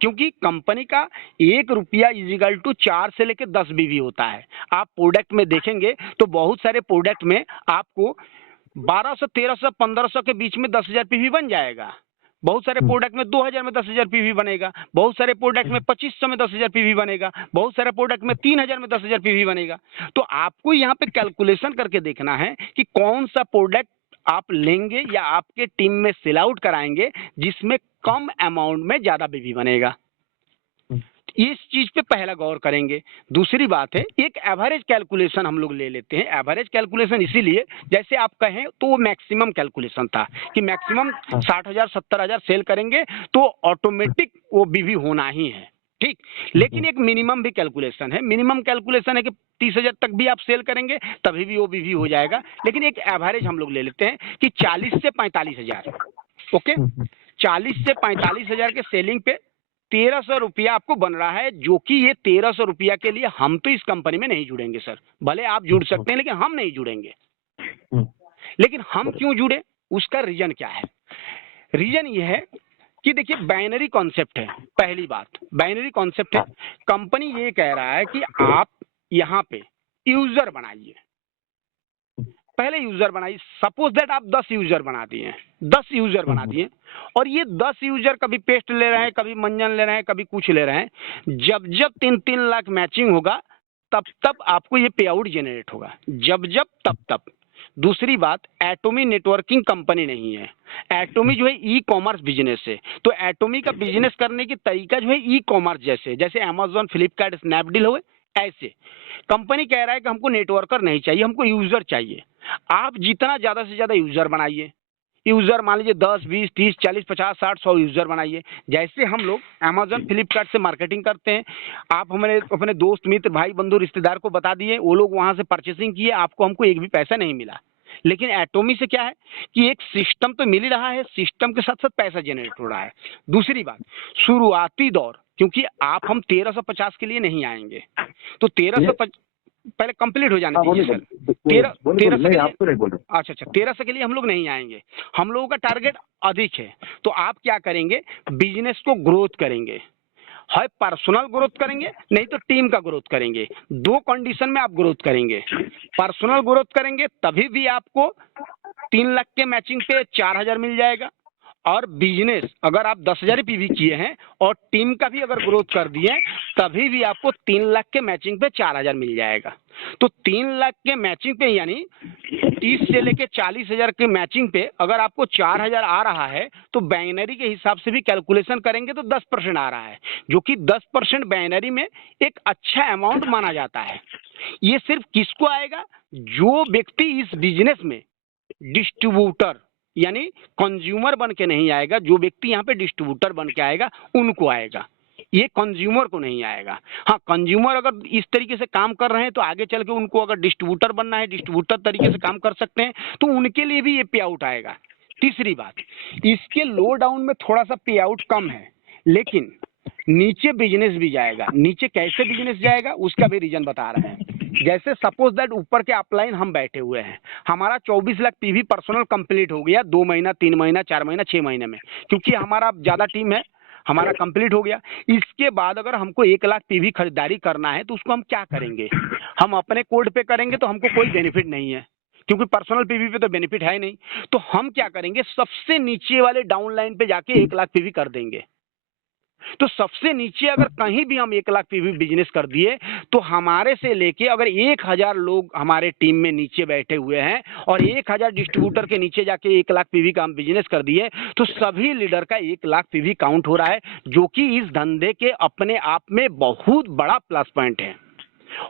क्योंकि कंपनी का 1 रुपया इजिकल टू 4 से लेकर 10 बीवी होता है। आप प्रोडक्ट में देखेंगे तो बहुत सारे प्रोडक्ट में आपको 1200, 1300, 1500 के बीच में 10,000 पीवी बन जाएगा। बहुत सारे प्रोडक्ट में 2000 में 10,000 पीवी बनेगा, बहुत सारे प्रोडक्ट में 2500 में 10,000 पीवी बनेगा, बहुत सारे प्रोडक्ट में 3000 में 10,000 पीवी बनेगा। तो आपको यहाँ पे कैलकुलेशन करके देखना है कि कौन सा प्रोडक्ट आप लेंगे या आपके टीम में सेल आउट कराएंगे जिसमें कम अमाउंट में ज्यादा बीवी बनेगा। इस चीज पे पहला गौर करेंगे। दूसरी बात है, एक एवरेज कैलकुलेशन हम लोग ले लेते हैं। एवरेज कैलकुलेशन इसीलिए, जैसे आप कहें तो वो मैक्सिमम कैलकुलेशन था कि मैक्सिमम 60,000 70,000 सेल करेंगे तो ऑटोमेटिक वो बीवी होना ही है। ठीक, लेकिन एक मिनिमम भी कैलकुलेशन है। मिनिमम कैलकुलेशन है कि 30,000 तक भी आप सेल करेंगे तभी भी वो बीवी हो जाएगा। लेकिन एक एवरेज हम लोग ले लेते हैं कि 40 से 45,000। ओके, 40 से 45,000 के सेलिंग पे 1300 रुपया आपको बन रहा है, जो कि ये 1300 रुपया के लिए हम तो इस कंपनी में नहीं जुड़ेंगे सर। भले आप जुड़ सकते हैं लेकिन हम नहीं जुड़ेंगे। लेकिन हम क्यों जुड़े, उसका रीजन क्या है? रीजन ये है कि देखिए, बाइनरी कॉन्सेप्ट है। पहली बात, बाइनरी कॉन्सेप्ट है। कंपनी ये कह रहा है कि आप यहाँ पे यूजर बनाइए, पहले यूजर बनाइए। सपोज दैट आप 10 यूजर बना दिए, 10 यूजर बना दिए, और ये 10 यूजर कभी पेस्ट ले रहे हैं, कभी मंजन ले रहे हैं, कभी कुछ ले रहे हैं। जब जब 3-3 लाख मैचिंग होगा तब तब आपको ये पे आउट जनरेट होगा, जब जब तब तब। दूसरी बात, एटॉमी नेटवर्किंग कंपनी नहीं है। एटॉमी जो है ई कॉमर्स बिजनेस है। तो एटॉमी का बिजनेस करने की तरीका जो है ई कॉमर्स जैसे अमेजोन, फ्लिपकार्ट, स्नैपडील हो, ऐसे। कंपनी कह रहा है कि हमको नेटवर्कर नहीं चाहिए, हमको यूजर चाहिए। आप जितना ज्यादा से ज्यादा यूजर बनाइए, यूजर मान लीजिए 10, 20, 30, 40, 50, 60, 100 यूजर बनाइए। जैसे हम लोग अमेजोन, फ्लिपकार्ट से मार्केटिंग करते हैं, आप हमारे अपने दोस्त, मित्र, भाई, बंधु, रिश्तेदार को बता दिए, वो लोग वहां से परचेसिंग किए, आपको हमको एक भी पैसा नहीं मिला। लेकिन एटॉमी से क्या है कि एक सिस्टम तो मिल ही रहा है, सिस्टम के साथ साथ पैसा जनरेट हो रहा है। दूसरी बात, शुरुआती दौर, क्योंकि आप हम 1350 के लिए नहीं आएंगे, तो 1350 पहले कंप्लीट हो जाने दीजिए सर। 1300 के लिए हम लोग नहीं आएंगे। हम लोगों का टारगेट अधिक है। तो आप क्या करेंगे, बिजनेस को ग्रोथ करेंगे। है पर्सनल ग्रोथ करेंगे, नहीं तो टीम का ग्रोथ करेंगे। दो कंडीशन में आप ग्रोथ करेंगे। पर्सनल ग्रोथ करेंगे तभी भी आपको 3 लाख के मैचिंग पे 4,000 मिल जाएगा, और बिजनेस अगर आप 10,000 पीवी किए हैं और टीम का भी अगर ग्रोथ कर दिए तभी भी आपको 3 लाख के मैचिंग पे 4,000 मिल जाएगा। तो 3 लाख के मैचिंग पे यानी 30 से लेके 40,000 के मैचिंग पे अगर आपको 4,000 आ रहा है तो बाइनरी के हिसाब से भी कैलकुलेशन करेंगे तो 10% आ रहा है, जो कि 10% बाइनरी में एक अच्छा अमाउंट माना जाता है। ये सिर्फ किसको आएगा? जो व्यक्ति इस बिजनेस में डिस्ट्रीब्यूटर यानी कंज्यूमर बन के नहीं आएगा, जो व्यक्ति यहाँ पे डिस्ट्रीब्यूटर बन के आएगा उनको आएगा, ये कंज्यूमर को नहीं आएगा। हाँ, कंज्यूमर अगर इस तरीके से काम कर रहे हैं तो आगे चल के उनको अगर डिस्ट्रीब्यूटर बनना है, डिस्ट्रीब्यूटर तरीके से काम कर सकते हैं, तो उनके लिए भी ये पे आउट आएगा। तीसरी बात, इसके लो डाउन में थोड़ा सा पे आउट कम है, लेकिन नीचे बिजनेस भी जाएगा। नीचे कैसे बिजनेस जाएगा उसका भी रीजन बता रहे हैं। जैसे सपोज दैट ऊपर के अपलाइन हम बैठे हुए हैं, हमारा 24 लाख पीवी पर्सनल कंप्लीट हो गया 2 महीना 3 महीना 4 महीना 6 महीने में, क्योंकि हमारा ज्यादा टीम है, हमारा कंप्लीट हो गया। इसके बाद अगर हमको 1 लाख पीवी खरीदारी करना है तो उसको हम क्या करेंगे? हम अपने कोड पे करेंगे तो हमको कोई बेनिफिट नहीं है, क्योंकि पर्सनल पीवी पे तो बेनिफिट है नहीं। तो हम क्या करेंगे? सबसे नीचे वाले डाउन लाइन पे जाके 1 लाख पीवी कर देंगे। तो सबसे नीचे अगर कहीं भी हम 1 लाख पीवी बिजनेस कर दिए तो हमारे से लेके अगर 1,000 लोग हमारे टीम में नीचे बैठे हुए हैं और 1,000 डिस्ट्रीब्यूटर के नीचे जाके 1 लाख पीवी का हम बिजनेस कर दिए तो सभी लीडर का 1 लाख पीवी काउंट हो रहा है, जो कि इस धंधे के अपने आप में बहुत बड़ा प्लस पॉइंट है।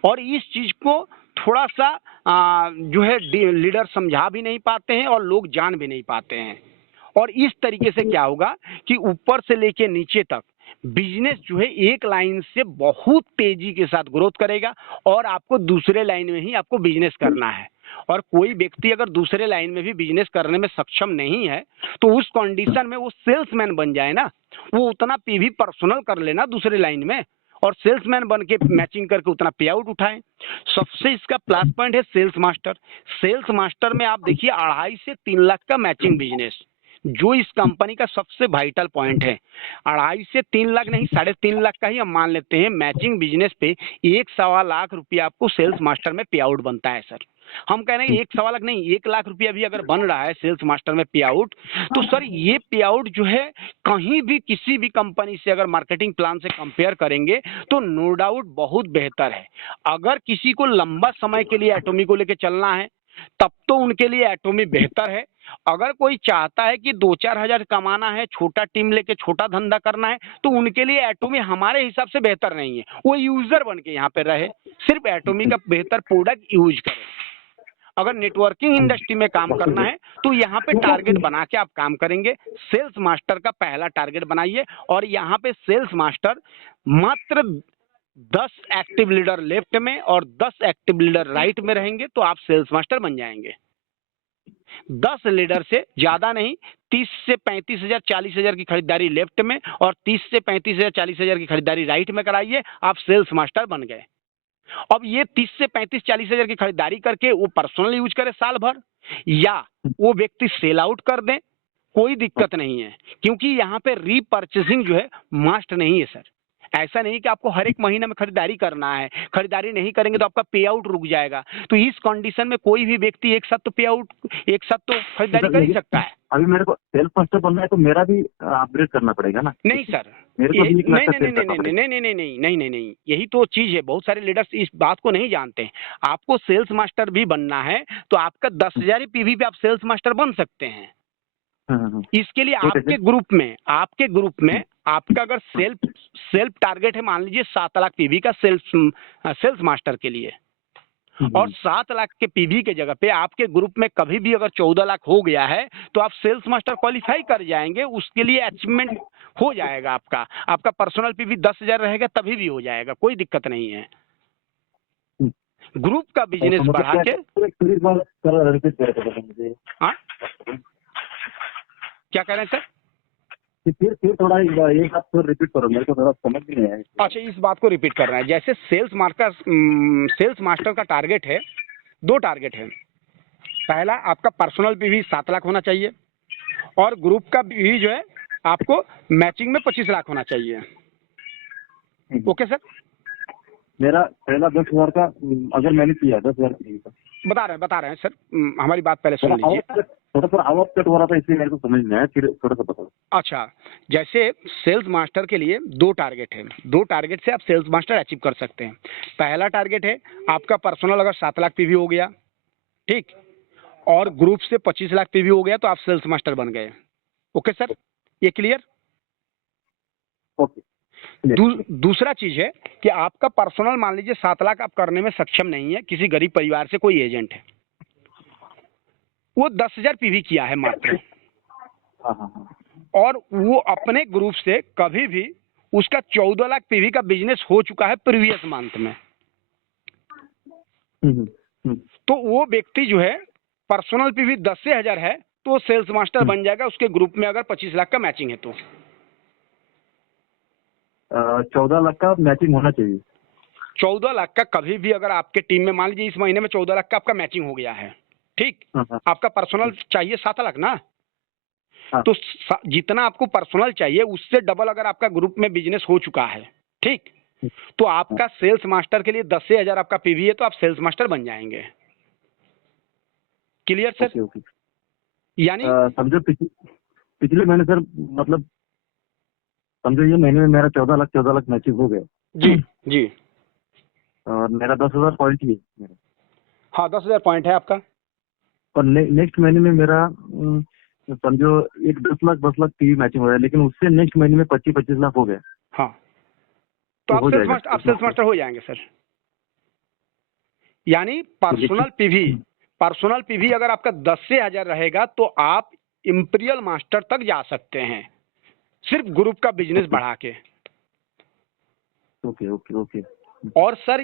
और इस चीज को थोड़ा सा जो है लीडर समझा भी नहीं पाते हैं और लोग जान भी नहीं पाते हैं। और इस तरीके से क्या होगा कि ऊपर से लेके नीचे तक बिजनेस जो है एक लाइन से बहुत तेजी के साथ ग्रोथ करेगा, और आपको दूसरे लाइन में ही आपको बिजनेस करना है। और कोई व्यक्ति अगर दूसरे लाइन में भी बिजनेस करने में सक्षम नहीं है तो उस कंडीशन में वो सेल्समैन बन जाए ना, वो उतना पीवी पर्सनल कर लेना दूसरे लाइन में और सेल्समैन बन के मैचिंग करके उतना पे आउट उठाएं। सबसे इसका प्लस पॉइंट है सेल्स मास्टर। सेल्स मास्टर में आप देखिए 2.5 से 3 लाख का मैचिंग बिजनेस, जो इस कंपनी का सबसे वाइटल पॉइंट है। 2.5 से 3 लाख नहीं, 3.5 लाख का ही हम मान लेते हैं मैचिंग बिजनेस पे 1.25 लाख रुपया आपको सेल्स मास्टर में पे आउट बनता है सर। हम कह रहे हैं 1.25 लाख नहीं, 1 लाख रुपया भी अगर बन रहा है सेल्स मास्टर में पे आउट, तो सर ये पे आउट जो है कहीं भी किसी भी कंपनी से अगर मार्केटिंग प्लान से कंपेयर करेंगे तो नो डाउट बहुत बेहतर है। अगर किसी को लंबा समय के लिए एटॉमी को लेकर चलना है तब तो उनके लिए एटॉमी बेहतर है। अगर कोई चाहता है कि 2-4 हजार कमाना है, छोटा टीम लेके छोटा धंधा करना है, तो उनके लिए एटॉमी हमारे हिसाब से बेहतर नहीं है। वो यूजर बन के यहाँ पे रहे, सिर्फ एटॉमी का बेहतर प्रोडक्ट यूज करे। अगर नेटवर्किंग इंडस्ट्री में काम करना है तो यहाँ पे टारगेट बना के आप काम करेंगे। सेल्स मास्टर का पहला टारगेट बनाइए, और यहाँ पे सेल्स मास्टर मात्र 10 एक्टिव लीडर लेफ्ट में और 10 एक्टिव लीडर राइट में रहेंगे तो आप सेल्स मास्टर बन जाएंगे। 10 लीडर से ज्यादा नहीं, 30 से 35 हजार 40 हजार की खरीदारी लेफ्ट में और 30 से 35 हजार 40 हजार की खरीदारी राइट में कराइए, आप सेल्स मास्टर बन गए। अब ये 30 से 35-40 हजार की खरीदारी करके वो पर्सनल यूज करे साल भर, या वो व्यक्ति सेल आउट कर दे, कोई दिक्कत नहीं है, क्योंकि यहाँ पे रीपर्चेसिंग जो है मस्ट नहीं है सर। ऐसा नहीं कि आपको हर एक महीने में खरीदारी करना है, खरीदारी नहीं करेंगे तो आपका पे आउट रुक जाएगा। तो इस कंडीशन में कोई भी व्यक्ति एक साथ तो पे आउट, एक साथ तो खरीदारी कर ही सकता है। अभी मेरे को सेल्स मास्टर बनना है तो मेरा भी अपग्रेड करना पड़ेगा ना? नहीं सर, मेरे को भी नहीं, यही तो चीज है। बहुत सारे लीडर्स इस बात को नहीं जानते हैं। आपको सेल्स मास्टर भी बनना है तो आपका 10,000 पीवी पे आप सेल्स मास्टर बन सकते हैं। इसके लिए आपके ग्रुप में आपका अगर सेल्फ टारगेट है, मान लीजिए 7 लाख पीवी का सेल्स मास्टर के लिए, और 7 लाख के पीवी के जगह पे आपके ग्रुप में कभी भी अगर 14 लाख हो गया है तो आप सेल्स मास्टर क्वालिफाई कर जाएंगे। उसके लिए अचीवमेंट हो जाएगा। आपका पर्सनल पीवी 10,000 रहेगा तभी भी हो जाएगा, कोई दिक्कत नहीं है। ग्रुप का बिजनेस बढ़ा के क्या कह रहे हैं सर? फिर थोड़ा एक बात तो रिपीट करो, मेरे को थोड़ा समझ नहीं आया। अच्छा, इस बात को रिपीट करना है। जैसे सेल्स मास्टर का टारगेट है, 2 टारगेट है। पहला, आपका पर्सनल पीवी 7 लाख होना चाहिए, और ग्रुप का पीवी जो है आपको मैचिंग में 25 लाख होना चाहिए। ओके सर, मेरा पहला 10,000 का अगर मैंने किया 10,000 का, बता रहे हैं सर, हमारी बात पहले सुन लीजिए। थोड़ा सा आवाज कट हो रहा था इसलिए मेरे को समझ नहीं आया, फिर थोड़ा सा बताओ। अच्छा, जैसे सेल्स मास्टर के लिए 2 टारगेट है, 2 टारगेट से आप सेल्स मास्टर अचीव कर सकते हैं। पहला टारगेट है आपका पर्सनल अगर 7 लाख पीवी हो गया, ठीक, और ग्रुप से 25 लाख पीवी हो गया तो आप सेल्स मास्टर बन गए। ओके सर, ये क्लियर? ओके। दूसरा चीज है कि आपका पर्सनल मान लीजिए 7 लाख आप करने में सक्षम नहीं है, किसी गरीब परिवार से कोई एजेंट है, वो 10,000 पीवी किया है मात्र, हाँ। और वो अपने ग्रुप से कभी भी उसका 14 लाख पीवी का बिजनेस हो चुका है प्रीवियस मंथ में, तो वो व्यक्ति जो है पर्सनल पीवी 10 से 1000 है तो वो सेल्स मास्टर बन जाएगा उसके ग्रुप में अगर 25 लाख का मैचिंग है तो। 14 लाख का मैचिंग होना चाहिए। 14 लाख का कभी भी अगर आपके टीम में मान लीजिए इस महीने में 14 लाख का आपका मैचिंग हो गया है, ठीक, आपका पर्सनल चाहिए 7 लाख ना, तो जितना आपको पर्सनल चाहिए उससे डबल अगर आपका ग्रुप में बिजनेस हो चुका है, ठीक, तो आपका सेल्स मास्टर के लिए 10 से 1000 आपका पीवी है तो आप सेल्स मास्टर बन जाएंगे। Clear sir? यानी समझो पिछले महीने सर, मतलब समझो ये महीने में मेरा 14 लाख मैचिंग हो गया। जी और मेरा 10,000 पॉइंट ही है मेरा। हाँ, 10,000 पॉइंट है आपका। और नेक्स्ट महीने में मेरा समझो एक 10 लाख पीवी मैचिंग हो रहा है, लेकिन उससे नेक्स्ट महीने में 25 लाख हो गया। हाँ, तो आप सेल्स मास्टर हो जाएंगे सर। यानी पर्सनल पीवी अगर आपका 10 से 1000 रहेगा तो आप इंपीरियल मास्टर तक जा सकते हैं, सिर्फ ग्रुप का बिजनेस बढ़ा के। ओके। और सर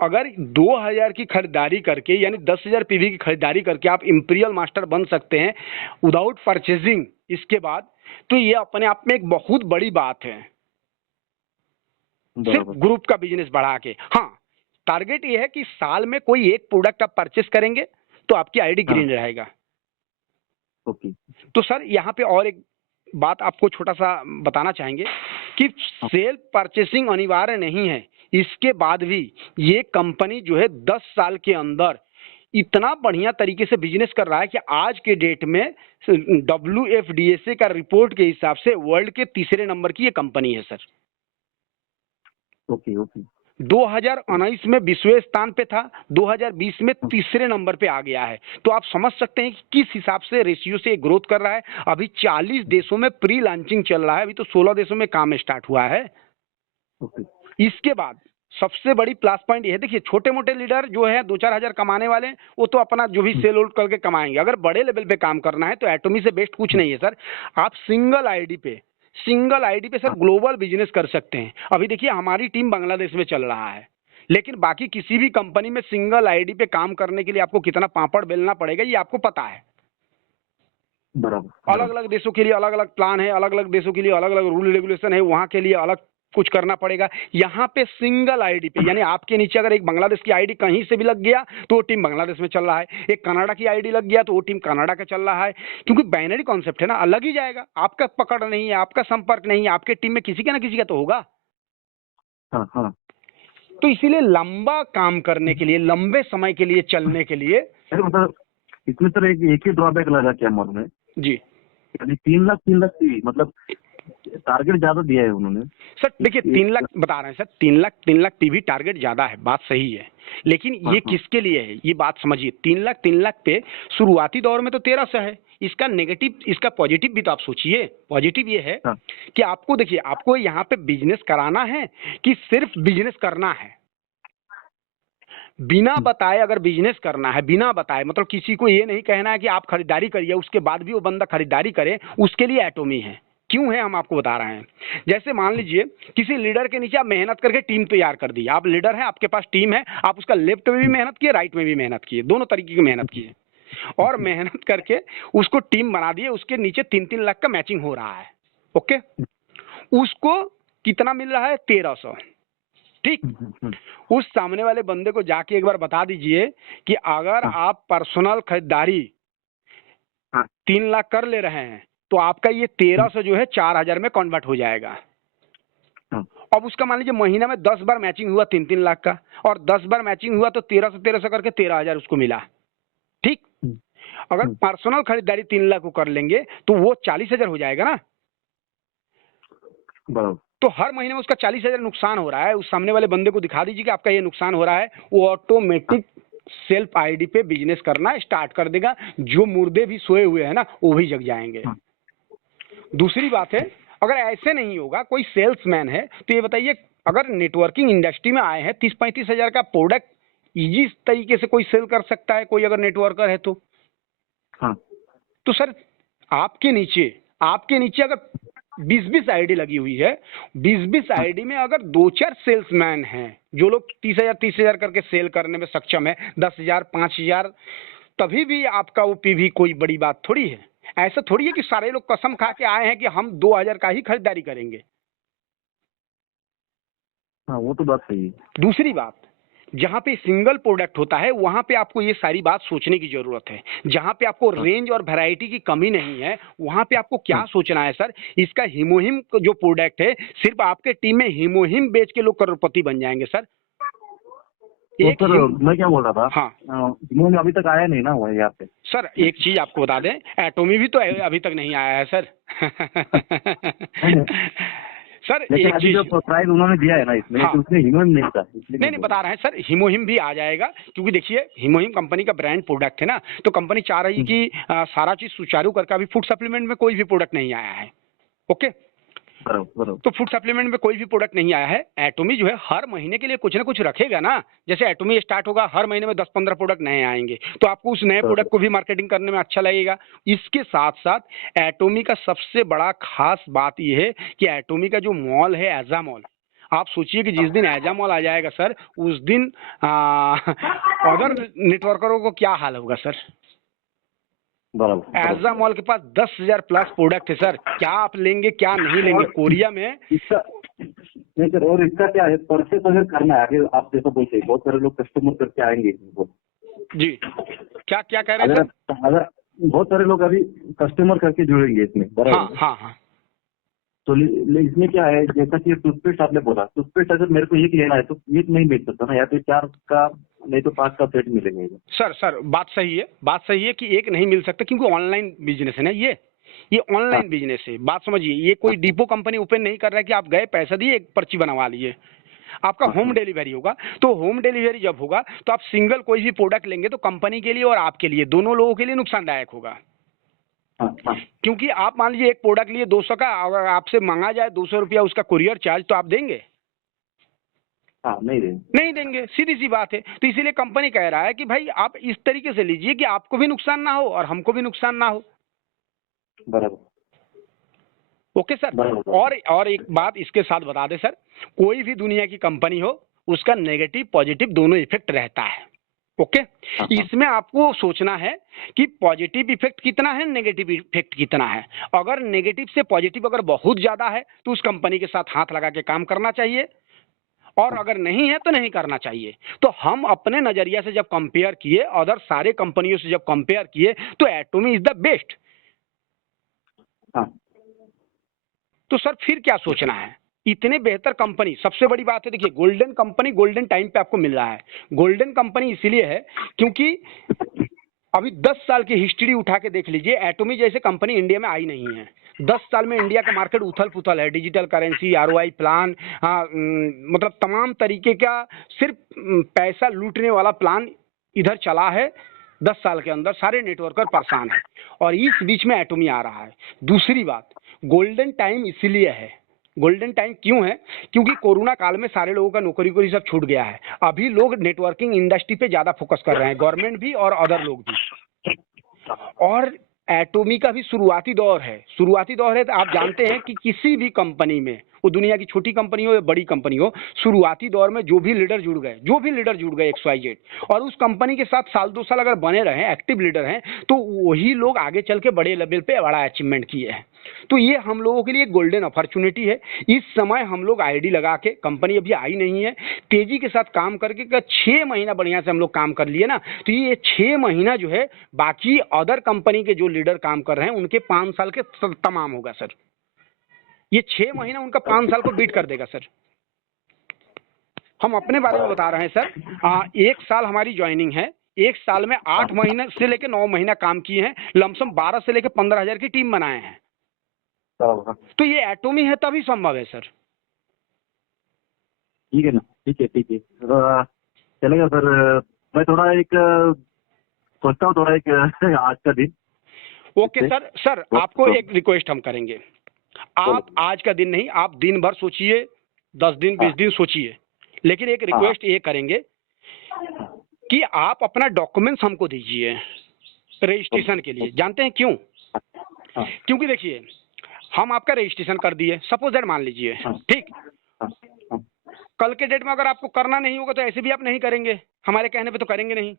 अगर 2000 की खरीदारी करके यानी 10,000 पीवी की खरीदारी करके आप इंपीरियल मास्टर बन सकते हैं विदाउट परचेजिंग इसके बाद, तो ये अपने आप में एक बहुत बड़ी बात है, सिर्फ ग्रुप का बिजनेस बढ़ा के। हाँ, टारगेट ये है कि साल में कोई एक प्रोडक्ट आप परचेस करेंगे तो आपकी आईडी ग्रीन रहेगा। ओके। तो सर यहाँ पे और एक बात आपको छोटा सा बताना चाहेंगे कि सेल्फ परचेसिंग अनिवार्य नहीं है, इसके बाद भी ये कंपनी जो है 10 साल के अंदर इतना बढ़िया तरीके से बिजनेस कर रहा है कि आज के डेट में WFDSA का रिपोर्ट के हिसाब से वर्ल्ड के 3रे नंबर की ये कंपनी है सर। ओके। 2019 में 20वें स्थान पे था, 2020 में 3रे नंबर पे आ गया है। तो आप समझ सकते हैं कि किस हिसाब से रेशियो से ग्रोथ कर रहा है। अभी 40 देशों में प्री लॉन्चिंग चल रहा है, अभी तो 16 देशों में काम स्टार्ट हुआ है। इसके बाद सबसे बड़ी प्लस पॉइंट ये है, देखिए छोटे मोटे लीडर जो है 2-4 हजार कमाने वाले वो तो अपना जो भी सेल होल्ड करके कमाएंगे। अगर बड़े लेवल पे काम करना है तो एटोमी से बेस्ट कुछ नहीं है सर। आप सिंगल आईडी पे सर ग्लोबल बिजनेस कर सकते हैं। अभी देखिए हमारी टीम बांग्लादेश में चल रहा है, लेकिन बाकी किसी भी कंपनी में सिंगल आईडी पे काम करने के लिए आपको कितना पापड़ बेलना पड़ेगा ये आपको पता है। अलग अलग देशों के लिए अलग अलग प्लान है, अलग अलग देशों के लिए अलग अलग रूल रेगुलेशन है, वहां के लिए अलग कुछ करना पड़ेगा। यहाँ पे सिंगल आईडी पे यानी आपके नीचे अगर एक बांग्लादेश की आईडी कहीं से भी लग गया तो वो टीम बांग्लादेश में चल रहा है, एक कनाडा की आईडी लग गया तो वो टीम कनाडा का चल रहा है, क्योंकि बाइनरी कॉन्सेप्ट है ना, अलग ही जाएगा। आपका पकड़ नहीं है, आपका संपर्क नहीं है, आपके टीम में किसी का ना किसी का तो होगा। हाँ। तो इसीलिए लंबा काम करने के लिए, लंबे समय के लिए चलने के लिए मतलब इसमें सर एक ही ड्रॉबैक लगा क्या मन में जी, यानी 3 लाख की मतलब टारगेट ज्यादा दिया है उन्होंने सर। देखिए 3 लाख बता रहे हैं सर, 3 लाख पीवी टारगेट ज्यादा है, बात सही है, लेकिन ये किसके लिए है ये बात समझिए। 3 लाख पे शुरुआती दौर में तो 1300 है। इसका नेगेटिव, इसका पॉजिटिव भी तो आप सोचिए। पॉजिटिव ये है कि आपको देखिए, आपको यहाँ पे बिजनेस कराना है कि सिर्फ बिजनेस करना है, बिना बताए अगर बिजनेस करना है, बिना बताए मतलब किसी को ये नहीं कहना है कि आप खरीदारी करिए उसके बाद भी वो बंदा खरीदारी करे, उसके लिए एटोमी है। क्यों है हम आपको बता रहे हैं। जैसे मान लीजिए किसी लीडर के नीचे आप मेहनत करके टीम तैयार कर दी, आप लीडर हैं, आपके पास टीम है, आप उसका लेफ्ट में भी मेहनत किए, राइट में भी मेहनत किए, दोनों तरीके की मेहनत किए, और मेहनत करके उसको टीम बना दिए, उसके नीचे 3-3 लाख का मैचिंग हो रहा है। ओके, उसको कितना मिल रहा है? 1300। ठीक, उस सामने वाले बंदे को जाके एक बार बता दीजिए कि अगर आप पर्सनल खरीदारी 3 लाख कर ले रहे हैं तो आपका ये 1300 जो है 4000 में कन्वर्ट हो जाएगा। अब उसका मान लीजिए महीना में 10 बार मैचिंग हुआ 3-3 लाख का, और 10 बार मैचिंग हुआ तो 1300 करके 13,000 उसको मिला। ठीक, अगर पर्सनल खरीदारी 3 लाख को कर लेंगे तो वो 40,000 हो जाएगा ना। बराबर। तो हर महीने में उसका 40,000 नुकसान हो रहा है। उस सामने वाले बंदे को दिखा दीजिए कि आपका ये नुकसान हो रहा है, वो ऑटोमेटिक सेल्फ आईडी पे बिजनेस करना स्टार्ट कर देगा। जो मुर्दे भी सोए हुए हैं ना वो भी जग जाएंगे। दूसरी बात है, अगर ऐसे नहीं होगा, कोई सेल्समैन है तो ये बताइए, अगर नेटवर्किंग इंडस्ट्री में आए हैं 30-35 हजार का प्रोडक्ट इजी तरीके से कोई सेल कर सकता है, कोई अगर नेटवर्कर है तो। हाँ। तो सर आपके नीचे अगर 20-20 आईडी लगी हुई है, 20-20 आईडी में अगर 2-4 सेल्समैन हैं जो लोग 30,000 करके सेल करने में सक्षम है, 10,000 5,000, तभी भी आपका वो पीवी कोई बड़ी बात थोड़ी है। ऐसा थोड़ी है कि सारे लोग कसम खा के आए हैं कि हम 2,000 का ही खरीदारी करेंगे। हाँ, वो तो बात सही है। दूसरी बात, जहाँ पे सिंगल प्रोडक्ट होता है वहाँ पे आपको ये सारी बात सोचने की जरूरत है। जहाँ पे आपको रेंज और वैरायटी की कमी नहीं है वहाँ पे आपको क्या सोचना है सर, इसका हीमोहिम जो प्रोडक्ट है, सिर्फ आपके टीम में हीमोहिम बेच के लोग करोड़पति बन जाएंगे सर। तो सर मैं क्या बोल रहा था, हाँ, हीमो में अभी तक आया नहीं ना हुआ यहाँ पे। सर एक चीज आपको बता दें, एटोमी भी तो अभी तक नहीं आया है सर। सर लेकिन एक अभी चीज, जो प्राइस उन्होंने दिया है ना इसमें, हाँ, तो उसमें हीमोहिम नहीं था। नहीं बता रहे हैं सर, हीमोहिम भी आ जाएगा। क्योंकि देखिए हीमोहिम कंपनी का ब्रांड प्रोडक्ट है ना, तो कंपनी चाह रही कि सारा चीज सुचारू करके, अभी फूड सप्लीमेंट में कोई भी प्रोडक्ट नहीं आया है। ओके, बराबर। तो फूड सप्लीमेंट में कोई भी प्रोडक्ट नहीं आया है। एटोमी जो है हर महीने के लिए कुछ ना कुछ रखेगा ना। जैसे एटोमी स्टार्ट होगा, हर महीने में 10-15 प्रोडक्ट नए आएंगे, तो आपको उस नए प्रोडक्ट को भी मार्केटिंग करने में अच्छा लगेगा। इसके साथ साथ एटोमी का सबसे बड़ा खास बात यह है कि एटोमी का जो मॉल है एजा मॉल, आप सोचिए कि जिस दिन एजा मॉल आ जाएगा सर, उस दिन अदर नेटवर्करों को क्या हाल होगा सर। बराबर। एजा मॉल के पास 10,000 प्लस प्रोडक्ट है सर, क्या आप लेंगे क्या नहीं लेंगे। कोरिया में इसका नहीं सर, और इसका क्या है, परचेस अगर करना है आगे, आप जैसा बोलते बहुत सारे लोग कस्टमर करके आएंगे जी। क्या क्या कह रहे हैं सर? अगर बहुत सारे लोग अभी कस्टमर करके जुड़ेंगे इसमें, बराबर। हाँ। तो इसमें क्या है, जैसा कि टूथपेस्ट आपने बोला, टूथपेस्ट अगर मेरे को एक लेना है तो एक नहीं मिल सकता ना, या तो 4 का नहीं तो 5 का सेट मिलेगा। सर बात सही है कि एक नहीं मिल सकता, क्योंकि ऑनलाइन बिजनेस है ना, ये ऑनलाइन बिजनेस है। बात समझिए, ये कोई डिपो कंपनी ओपन नहीं कर रहा है कि आप गए पैसा दिए एक पर्ची बनवा लिए। आपका होम डिलीवरी होगा, तो होम डिलीवरी जब होगा तो आप सिंगल कोई भी प्रोडक्ट लेंगे तो कंपनी के लिए और आपके लिए, दोनों लोगों के लिए नुकसानदायक होगा। क्योंकि आप मान लीजिए एक प्रोडक्ट लिए 200 का, अगर आपसे मांगा जाए 200 रुपया उसका कुरियर चार्ज, तो आप देंगे? नहीं देंगे, सीधी सी बात है। तो इसीलिए कंपनी कह रहा है कि भाई आप इस तरीके से लीजिए कि आपको भी नुकसान ना हो और हमको भी नुकसान ना हो। बराबर। Okay sir. और एक बात इसके साथ बता दें सर, कोई भी दुनिया की कंपनी हो, उसका नेगेटिव पॉजिटिव दोनों इफेक्ट रहता है। ओके, इसमें आपको सोचना है कि पॉजिटिव इफेक्ट कितना है, नेगेटिव इफेक्ट कितना है। अगर नेगेटिव से पॉजिटिव अगर बहुत ज्यादा है तो उस कंपनी के साथ हाथ लगा के काम करना चाहिए, और अगर नहीं है तो नहीं करना चाहिए। तो हम अपने नजरिया से जब कंपेयर किए, अदर सारे कंपनियों से जब कंपेयर किए, तो एटोमी इज द बेस्ट। तो सर फिर क्या सोचना है, इतने बेहतर कंपनी। सबसे बड़ी बात है, देखिए गोल्डन कंपनी गोल्डन टाइम पे आपको मिल रहा है। गोल्डन कंपनी इसीलिए है क्योंकि अभी 10 साल की हिस्ट्री उठा के देख लीजिए, एटोमी जैसे कंपनी इंडिया में आई नहीं है। 10 साल में इंडिया का मार्केट उथल पुथल है, डिजिटल करेंसी, ROI प्लान, मतलब तमाम तरीके का सिर्फ पैसा लूटने वाला प्लान इधर चला है। 10 साल के अंदर सारे नेटवर्कर परेशान हैं, और इस बीच में एटोमी आ रहा है। दूसरी बात, गोल्डन टाइम इसीलिए है। गोल्डन टाइम क्यों है? क्योंकि कोरोना काल में सारे लोगों का नौकरी सब छूट गया है। अभी लोग नेटवर्किंग इंडस्ट्री पे ज्यादा फोकस कर रहे हैं, गवर्नमेंट भी और अदर लोग भी। और एटोमी का भी शुरुआती दौर है। तो आप जानते हैं कि किसी भी कंपनी में, वो दुनिया की छोटी कंपनी हो या बड़ी कंपनी हो, शुरुआती दौर में जो भी लीडर जुड़ गए XYZ, और उस कंपनी के साथ साल 2 साल अगर बने रहे, एक्टिव लीडर हैं, तो वही लोग आगे चल के बड़े लेवल पे बड़ा अचीवमेंट किए हैं। तो ये हम लोगों के लिए गोल्डन अपॉर्चुनिटी है। इस समय हम लोग आईडी लगा के, कंपनी अभी आई नहीं है, तेजी के साथ काम करके 6 महीना बढ़िया से हम लोग काम कर लिए ना, तो ये 6 महीना जो है बाकी अदर कंपनी के जो लीडर काम कर रहे हैं उनके 5 साल के तमाम होगा सर। ये 6 महीना उनका 5 साल को बीट कर देगा सर। हम अपने बारे में बता रहे हैं सर। 1 साल हमारी ज्वाइनिंग है, 1 साल में 8 महीने से लेकर 9 महीना काम किए हैं, लमसम 12 से लेकर 15,000 की टीम बनाए हैं। तो ये एटोमी है तभी संभव है सर। ठीक है ना, ठीक है चलेगा सर। मैं थोड़ा एक सोचता हूँ, थोड़ा एक आज का दिन। ओके सर आपको एक रिक्वेस्ट हम करेंगे। आप आज का दिन नहीं, आप दिन भर सोचिए, 10 दिन 20 दिन सोचिए, लेकिन एक रिक्वेस्ट ये करेंगे कि आप अपना डॉक्यूमेंट्स हमको दीजिए रजिस्ट्रेशन के लिए। जानते हैं क्यों? क्योंकि देखिए, हम आपका रजिस्ट्रेशन कर दिए, सपोज दैट मान लीजिए, ठीक, कल के डेट में अगर आपको करना नहीं होगा तो ऐसे भी आप नहीं करेंगे, हमारे कहने पे तो करेंगे नहीं।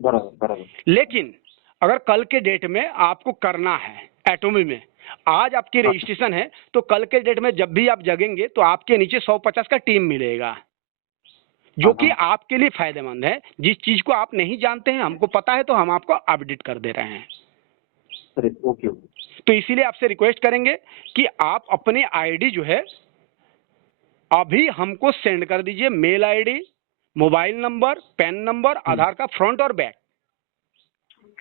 बराबर। लेकिन अगर कल के डेट में आपको करना है एटोमी में, आज आपकी रजिस्ट्रेशन है, तो कल के डेट में जब भी आप जगेंगे तो आपके नीचे 150 का टीम मिलेगा, जो कि आपके लिए फायदेमंद है। जिस चीज को आप नहीं जानते हैं, हमको पता है, तो हम आपको अपडेट कर दे रहे हैं। ओके। तो इसीलिए आपसे रिक्वेस्ट करेंगे कि आप अपने आईडी जो है अभी हमको सेंड कर दीजिए, mail ID, mobile number, PAN number, Aadhaar का फ्रंट और back.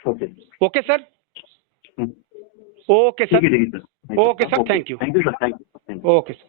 Okay sir. Okay sir, okay sir, thank you. Thank you sir, thank you. Okay sir.